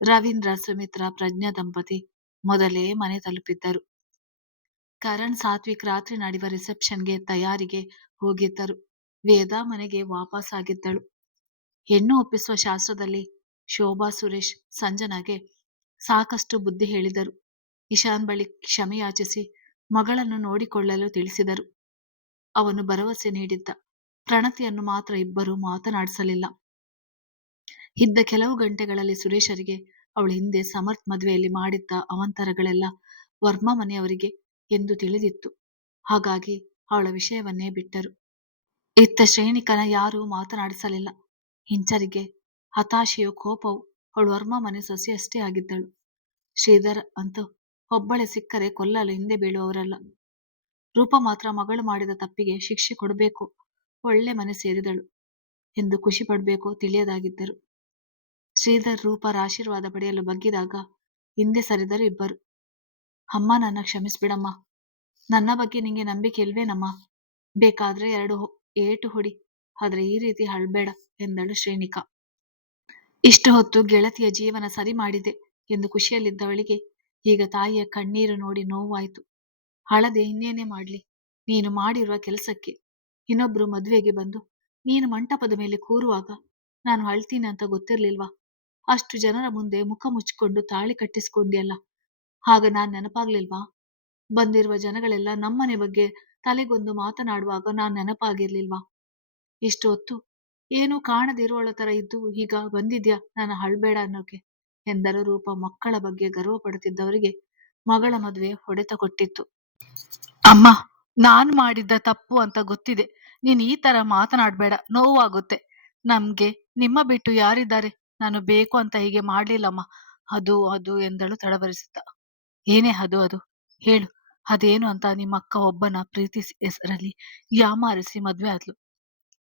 ರವೀಂದ್ರ ಸುಮಿತ್ರಾ ಪ್ರಜ್ಞಾ ದಂಪತಿ ಮೊದಲೇ ಮನೆ ತಲುಪಿದ್ದರು. ಕರಣ್ ಸಾತ್ವಿಕ್ ರಾತ್ರಿ ನಡೆಯುವ ರಿಸೆಪ್ಷನ್ಗೆ ತಯಾರಿಗೆ ಹೋಗಿದ್ದರು. ವೇದಾ ಮನೆಗೆ ವಾಪಸ್ ಆಗಿದ್ದಳು. ಹೆಣ್ಣು ಒಪ್ಪಿಸುವ ಶಾಸ್ತ್ರದಲ್ಲಿ ಶೋಭಾ ಸುರೇಶ್ ಸಂಜನಾಗೆ ಸಾಕಷ್ಟು ಬುದ್ಧಿ ಹೇಳಿದರು. ಇಶಾನ್ ಬಳಿ ಕ್ಷಮೆಯಾಚಿಸಿ ಮಗಳನ್ನು ನೋಡಿಕೊಳ್ಳಲು ತಿಳಿಸಿದರು. ಅವನು ಭರವಸೆ ನೀಡಿದ್ದ. ಪ್ರಣತಿಯನ್ನು ಮಾತ್ರ ಇಬ್ಬರು ಮಾತನಾಡಿಸಲಿಲ್ಲ. ಇದ್ದ ಕೆಲವು ಗಂಟೆಗಳಲ್ಲಿ ಸುರೇಶರಿಗೆ ಅವಳು ಹಿಂದೆ ಸಮರ್ಥ್ ಮದುವೆಯಲ್ಲಿ ಮಾಡಿದ್ದ ಅವಾಂತರಗಳೆಲ್ಲ ವರ್ಮಾ ಮನೆಯವರಿಗೆ ಎಂದು ತಿಳಿದಿತ್ತು. ಹಾಗಾಗಿ ಅವಳ ವಿಷಯವನ್ನೇ ಬಿಟ್ಟರು. ಇತ್ತ ಶ್ರೇಣಿಕನ ಯಾರೂ ಮಾತನಾಡಿಸಲಿಲ್ಲ. ಹಿಂಚರಿಗೆ ಹತಾಶೆಯೋ ಕೋಪವೋ ಅವಳು ವರ್ಮಾ ಮನೆ ಸೊಸೆಯಷ್ಟೇ ಆಗಿದ್ದಳು. ಶ್ರೀಧರ್ ಅಂತೂ ಒಬ್ಬಳೆ ಸಿಕ್ಕರೆ ಕೊಲ್ಲಲು ಹಿಂದೆ ಬೀಳುವವರಲ್ಲ. ರೂಪ ಮಾತ್ರ ಮಗಳು ಮಾಡಿದ ತಪ್ಪಿಗೆ ಶಿಕ್ಷೆ ಕೊಡಬೇಕು, ಒಳ್ಳೆ ಮನೆ ಸೇರಿದಳು ಎಂದು ಖುಷಿ ಪಡಬೇಕೋ ತಿಳಿಯದಾಗಿದ್ದರು. ಶ್ರೀಧರ್ ರೂಪರ ಆಶೀರ್ವಾದ ಪಡೆಯಲು ಬಗ್ಗಿದಾಗ ಹಿಂದೆ ಸರಿದರು ಇಬ್ಬರು. ಅಮ್ಮ, ನನ್ನ ಕ್ಷಮಿಸ್ಬಿಡಮ್ಮ. ನನ್ನ ಬಗ್ಗೆ ನಿಂಗೆ ನಂಬಿಕೆ ಇಲ್ವೇನಮ್ಮ? ಬೇಕಾದ್ರೆ 2 ಏಟು ಹೊಡಿ, ಆದ್ರೆ ಈ ರೀತಿ ಅಳ್ಬೇಡ ಎಂದಳು ಶ್ರೀನಿಕಾ. ಇಷ್ಟು ಹೊತ್ತು ಗೆಳತಿಯ ಜೀವನ ಸರಿ ಮಾಡಿದೆ ಎಂದು ಖುಷಿಯಲ್ಲಿದ್ದವಳಿಗೆ ಈಗ ತಾಯಿಯ ಕಣ್ಣೀರು ನೋಡಿ ನೋವಾಯ್ತು. ಅಳದೆ ಇನ್ನೇನೇ ಮಾಡ್ಲಿ? ನೀನು ಮಾಡಿರುವ ಕೆಲಸಕ್ಕೆ ಇನ್ನೊಬ್ರು ಮದುವೆಗೆ ಬಂದು ನೀನು ಮಂಟಪದ ಮೇಲೆ ಕೂರುವಾಗ ನಾನು ಅಳ್ತೀನಿ ಅಂತ ಗೊತ್ತಿರ್ಲಿಲ್ವಾ? ಅಷ್ಟು ಜನರ ಮುಂದೆ ಮುಖ ಮುಚ್ಚಿಕೊಂಡು ತಾಳಿ ಕಟ್ಟಿಸ್ಕೊಂಡಿಯಲ್ಲ, ಆಗ ನಾನ್ ನೆನಪಾಗ್ಲಿಲ್ವಾ? ಬಂದಿರುವ ಜನಗಳೆಲ್ಲ ನಮ್ಮನೆ ಬಗ್ಗೆ ತಲೆಗೊಂದು ಮಾತನಾಡುವಾಗ ನಾನ್ ನೆನಪಾಗಿರ್ಲಿಲ್ವಾ? ಇಷ್ಟು ಹೊತ್ತು ಏನೂ ಕಾಣದಿರುವಳ ತರ ಇದ್ದು ಈಗ ಬಂದಿದ್ಯಾ ನನ್ನ ಅಳ್ಬೇಡ ಅನ್ನೋಕೆ ಎಂದರು ರೂಪ. ಮಕ್ಕಳ ಬಗ್ಗೆ ಗರ್ವ ಪಡುತ್ತಿದ್ದವರಿಗೆ ಮಗಳ ಮದುವೆ ಹೊಡೆತ ಕೊಟ್ಟಿತ್ತು. ಅಮ್ಮ, ನಾನ್ ಮಾಡಿದ್ದ ತಪ್ಪು ಅಂತ ಗೊತ್ತಿದೆ. ನೀನ್ ಈ ತರ ಮಾತನಾಡ್ಬೇಡ, ನೋವಾಗುತ್ತೆ. ನಮ್ಗೆ ನಿಮ್ಮ ಬಿಟ್ಟು ಯಾರಿದ್ದಾರೆ? ನಾನು ಬೇಕು ಅಂತ ಹೀಗೆ ಮಾಡ್ಲಿಲ್ಲಮ್ಮ. ಅದು ಅದು ಎಂದಳು ತಡವರಿಸುತ್ತ. ಏನೇ ಅದು ಅದು ಹೇಳು, ಅದೇನು ಅಂತ? ನಿಮ್ಮ ಅಕ್ಕ ಒಬ್ಬನ ಪ್ರೀತಿ ಹೆಸರಲ್ಲಿ ಯಾಮಾರಿಸಿ ಮದ್ವೆ ಆದ್ಲು.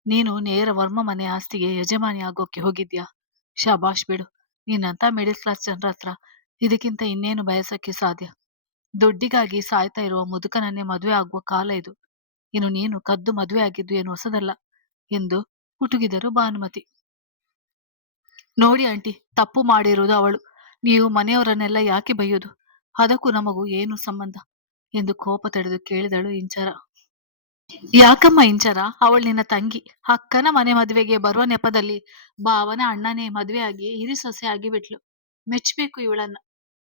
ನೀನು ನೇರ ವರ್ಮ ಮನೆ ಆಸ್ತಿಗೆ ಯಜಮಾನಿ ಆಗೋಕ್ಕೆ ಹೋಗಿದ್ಯಾ? ಶಾಬಾಷ್ ಬಿಡು. ನಿನ್ನಂಥ ಮಿಡಲ್ ಕ್ಲಾಸ್ ಜನರ ಹತ್ರ ಇದಕ್ಕಿಂತ ಇನ್ನೇನು ಬಯಸಕ್ಕೆ ಸಾಧ್ಯ? ದುಡ್ಡಿಗಾಗಿ ಸಾಯ್ತಾ ಇರುವ ಮುದುಕನನ್ನೇ ಮದುವೆ ಆಗುವ ಕಾಲ ಇದು. ಇನ್ನು ನೀನು ಕದ್ದು ಮದುವೆ ಆಗಿದ್ದು ಏನು ಹೊಸದಲ್ಲ ಎಂದು ಹುಟುಗಿದರು ಭಾನುಮತಿ. ನೋಡಿ ಆಂಟಿ, ತಪ್ಪು ಮಾಡಿರುವುದು ಅವಳು. ನೀವು ಮನೆಯವರನ್ನೆಲ್ಲ ಯಾಕೆ ಬೈಯೋದು? ಅದಕ್ಕೂ ನಮಗೂ ಏನು ಸಂಬಂಧ ಎಂದು ಕೋಪ ತಡೆದು ಕೇಳಿದಳು ಇಂಚರ. ಯಾಕಮ್ಮ ಇಂಚರ, ಅವಳು ನಿನ್ನ ತಂಗಿ. ಅಕ್ಕನ ಮನೆ ಮದುವೆಗೆ ಬರುವ ನೆಪದಲ್ಲಿ ಭಾವನ ಅಣ್ಣನೇ ಮದುವೆಯಾಗಿ ಹಿರಿ ಸೊಸೆ ಆಗಿಬಿಟ್ಲು. ಮೆಚ್ಚಬೇಕು ಇವಳನ್ನ.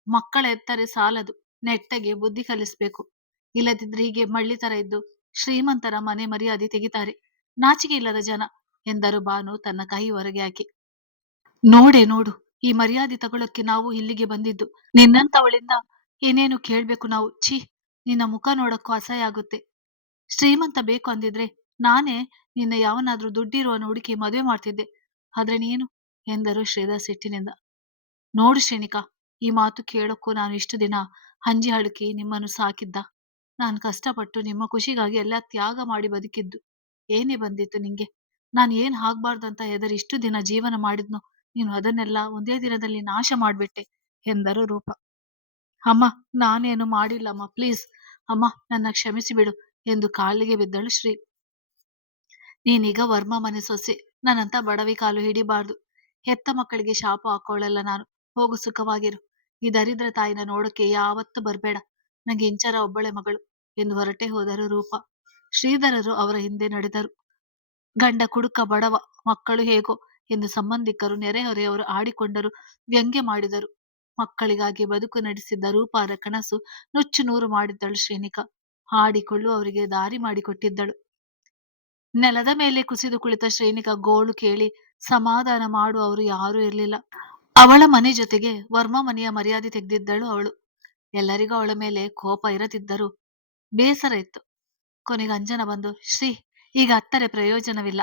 ಮಕ್ಕಳ ಎತ್ತರೆ ಸಾಲದು, ನೆಟ್ಟಗೆ ಬುದ್ಧಿ ಕಲಿಸ್ಬೇಕು. ಇಲ್ಲದಿದ್ರೆ ಹೀಗೆ ಮಳ್ಳಿ ತರ ಇದ್ದು ಶ್ರೀಮಂತರ ಮನೆ ಮರ್ಯಾದೆ ತೆಗಿತಾರೆ. ನಾಚಿಕೆ ಇಲ್ಲದ ಜನ ಎಂದರು ಭಾನು ತನ್ನ ಕೈ ಹೊರಗೆ ಹಾಕಿ. ನೋಡೆ ನೋಡು, ಈ ಮರ್ಯಾದೆ ತಗೊಳ್ಳೋಕ್ಕೆ ನಾವು ಇಲ್ಲಿಗೆ ಬಂದಿದ್ದು. ನಿನ್ನಂತವಳಿಂದ ಏನೇನು ಕೇಳ್ಬೇಕು ನಾವು. ಛೀ, ನಿನ್ನ ಮುಖ ನೋಡಕ್ಕೂ ಅಸಹ್ಯ ಆಗುತ್ತೆ. ಶ್ರೀಮಂತ ಬೇಕು ಅಂದಿದ್ರೆ ನಾನೇ ನಿನ್ನ ಯಾವನಾದ್ರೂ ದುಡ್ಡಿರುವವನ ಹುಡುಕಿ ಮದುವೆ ಮಾಡ್ತಿದ್ದೆ. ಆದ್ರೆ ನೀನು ಎಂದರು ಶ್ರೀಧರ್ ಸಿಟ್ಟಿನಿಂದ. ನೋಡು ಶ್ರೇಣಿಕಾ, ಈ ಮಾತು ಕೇಳೋಕ್ಕೂ ನಾನು ಇಷ್ಟು ದಿನ ಹಂಜಿ ಹಳುಕಿ ನಿಮ್ಮನ್ನು ಸಾಕಿದ್ದ. ನಾನು ಕಷ್ಟಪಟ್ಟು ನಿಮ್ಮ ಖುಷಿಗಾಗಿ ಎಲ್ಲ ತ್ಯಾಗ ಮಾಡಿ ಬದುಕಿದ್ದು. ಏನೇ ಬಂದಿತ್ತು ನಿಂಗೆ? ನಾನು ಏನ್ ಆಗ್ಬಾರ್ದಂತ ಹೆದರಿ ಇಷ್ಟು ದಿನ ಜೀವನ ಮಾಡಿದ್ನೋ, ನೀನು ಅದನ್ನೆಲ್ಲ ಒಂದೇ ದಿನದಲ್ಲಿ ನಾಶ ಮಾಡ್ಬಿಟ್ಟೆ ಎಂದರು ರೂಪ. ಅಮ್ಮ, ನಾನೇನು ಮಾಡಿಲ್ಲಮ್ಮ, ಪ್ಲೀಸ್ ಅಮ್ಮ, ನನ್ನ ಕ್ಷಮಿಸಿ ಬಿಡು ಎಂದು ಕಾಲಿಗೆ ಬಿದ್ದಳು ಶ್ರೀ. ನೀನೀಗ ವರ್ಮ ಮನೆ ಸೊಸೆ, ನನ್ನಂತ ಬಡವಿ ಕಾಲು ಹಿಡಿಬಾರ್ದು. ಹೆತ್ತ ಮಕ್ಕಳಿಗೆ ಶಾಪ ಹಾಕೋಳಲ್ಲ ನಾನು. ಹೋಗು, ಸುಖವಾಗಿರು. ಈ ದರಿದ್ರ ತಾಯಿನ ನೋಡೋಕೆ ಯಾವತ್ತೂ ಬರ್ಬೇಡ. ನಂಗೆ ಇಂಚರ ಒಬ್ಬಳೆ ಮಗಳು ಎಂದು ಹೊರಟೆ ಹೋದರು ರೂಪ. ಶ್ರೀಧರರು ಅವರ ಹಿಂದೆ ನಡೆದರು. ಗಂಡ ಕುಡುಕ, ಬಡವ, ಮಕ್ಕಳು ಹೇಗೋ ಎಂದು ಸಂಬಂಧಿಕರು ನೆರೆಹೊರೆಯವರು ಆಡಿಕೊಂಡರು, ವ್ಯಂಗ್ಯ ಮಾಡಿದರು. ಮಕ್ಕಳಿಗಾಗಿ ಬದುಕು ನಡೆಸಿದ್ದ ರೂಪಾರ ಕನಸು ನುಚ್ಚು ನೂರು ಮಾಡಿದ್ದಳು ಶ್ರೀನಿಕಾ. ಆಡಿಕೊಳ್ಳುವವರಿಗೆ ದಾರಿ ಮಾಡಿಕೊಟ್ಟಿದ್ದಳು. ನೆಲದ ಮೇಲೆ ಕುಸಿದು ಕುಳಿತ ಶ್ರೀನಿಕಾ ಗೋಳು ಕೇಳಿ ಸಮಾಧಾನ ಮಾಡುವವರು ಯಾರೂ ಇರಲಿಲ್ಲ. ಅವಳ ಮನೆ ಜೊತೆಗೆ ವರ್ಮ ಮನೆಯ ಮರ್ಯಾದೆ ತೆಗೆದಿದ್ದಳು ಅವಳು. ಎಲ್ಲರಿಗೂ ಅವಳ ಮೇಲೆ ಕೋಪ ಇರದಿದ್ದರೂ ಬೇಸರ ಇತ್ತು. ಕೊನೆಗೆ ಅಂಜನ ಬಂದು, ಶ್ರೀ, ಈಗ ಅತ್ತರೆ ಪ್ರಯೋಜನವಿಲ್ಲ.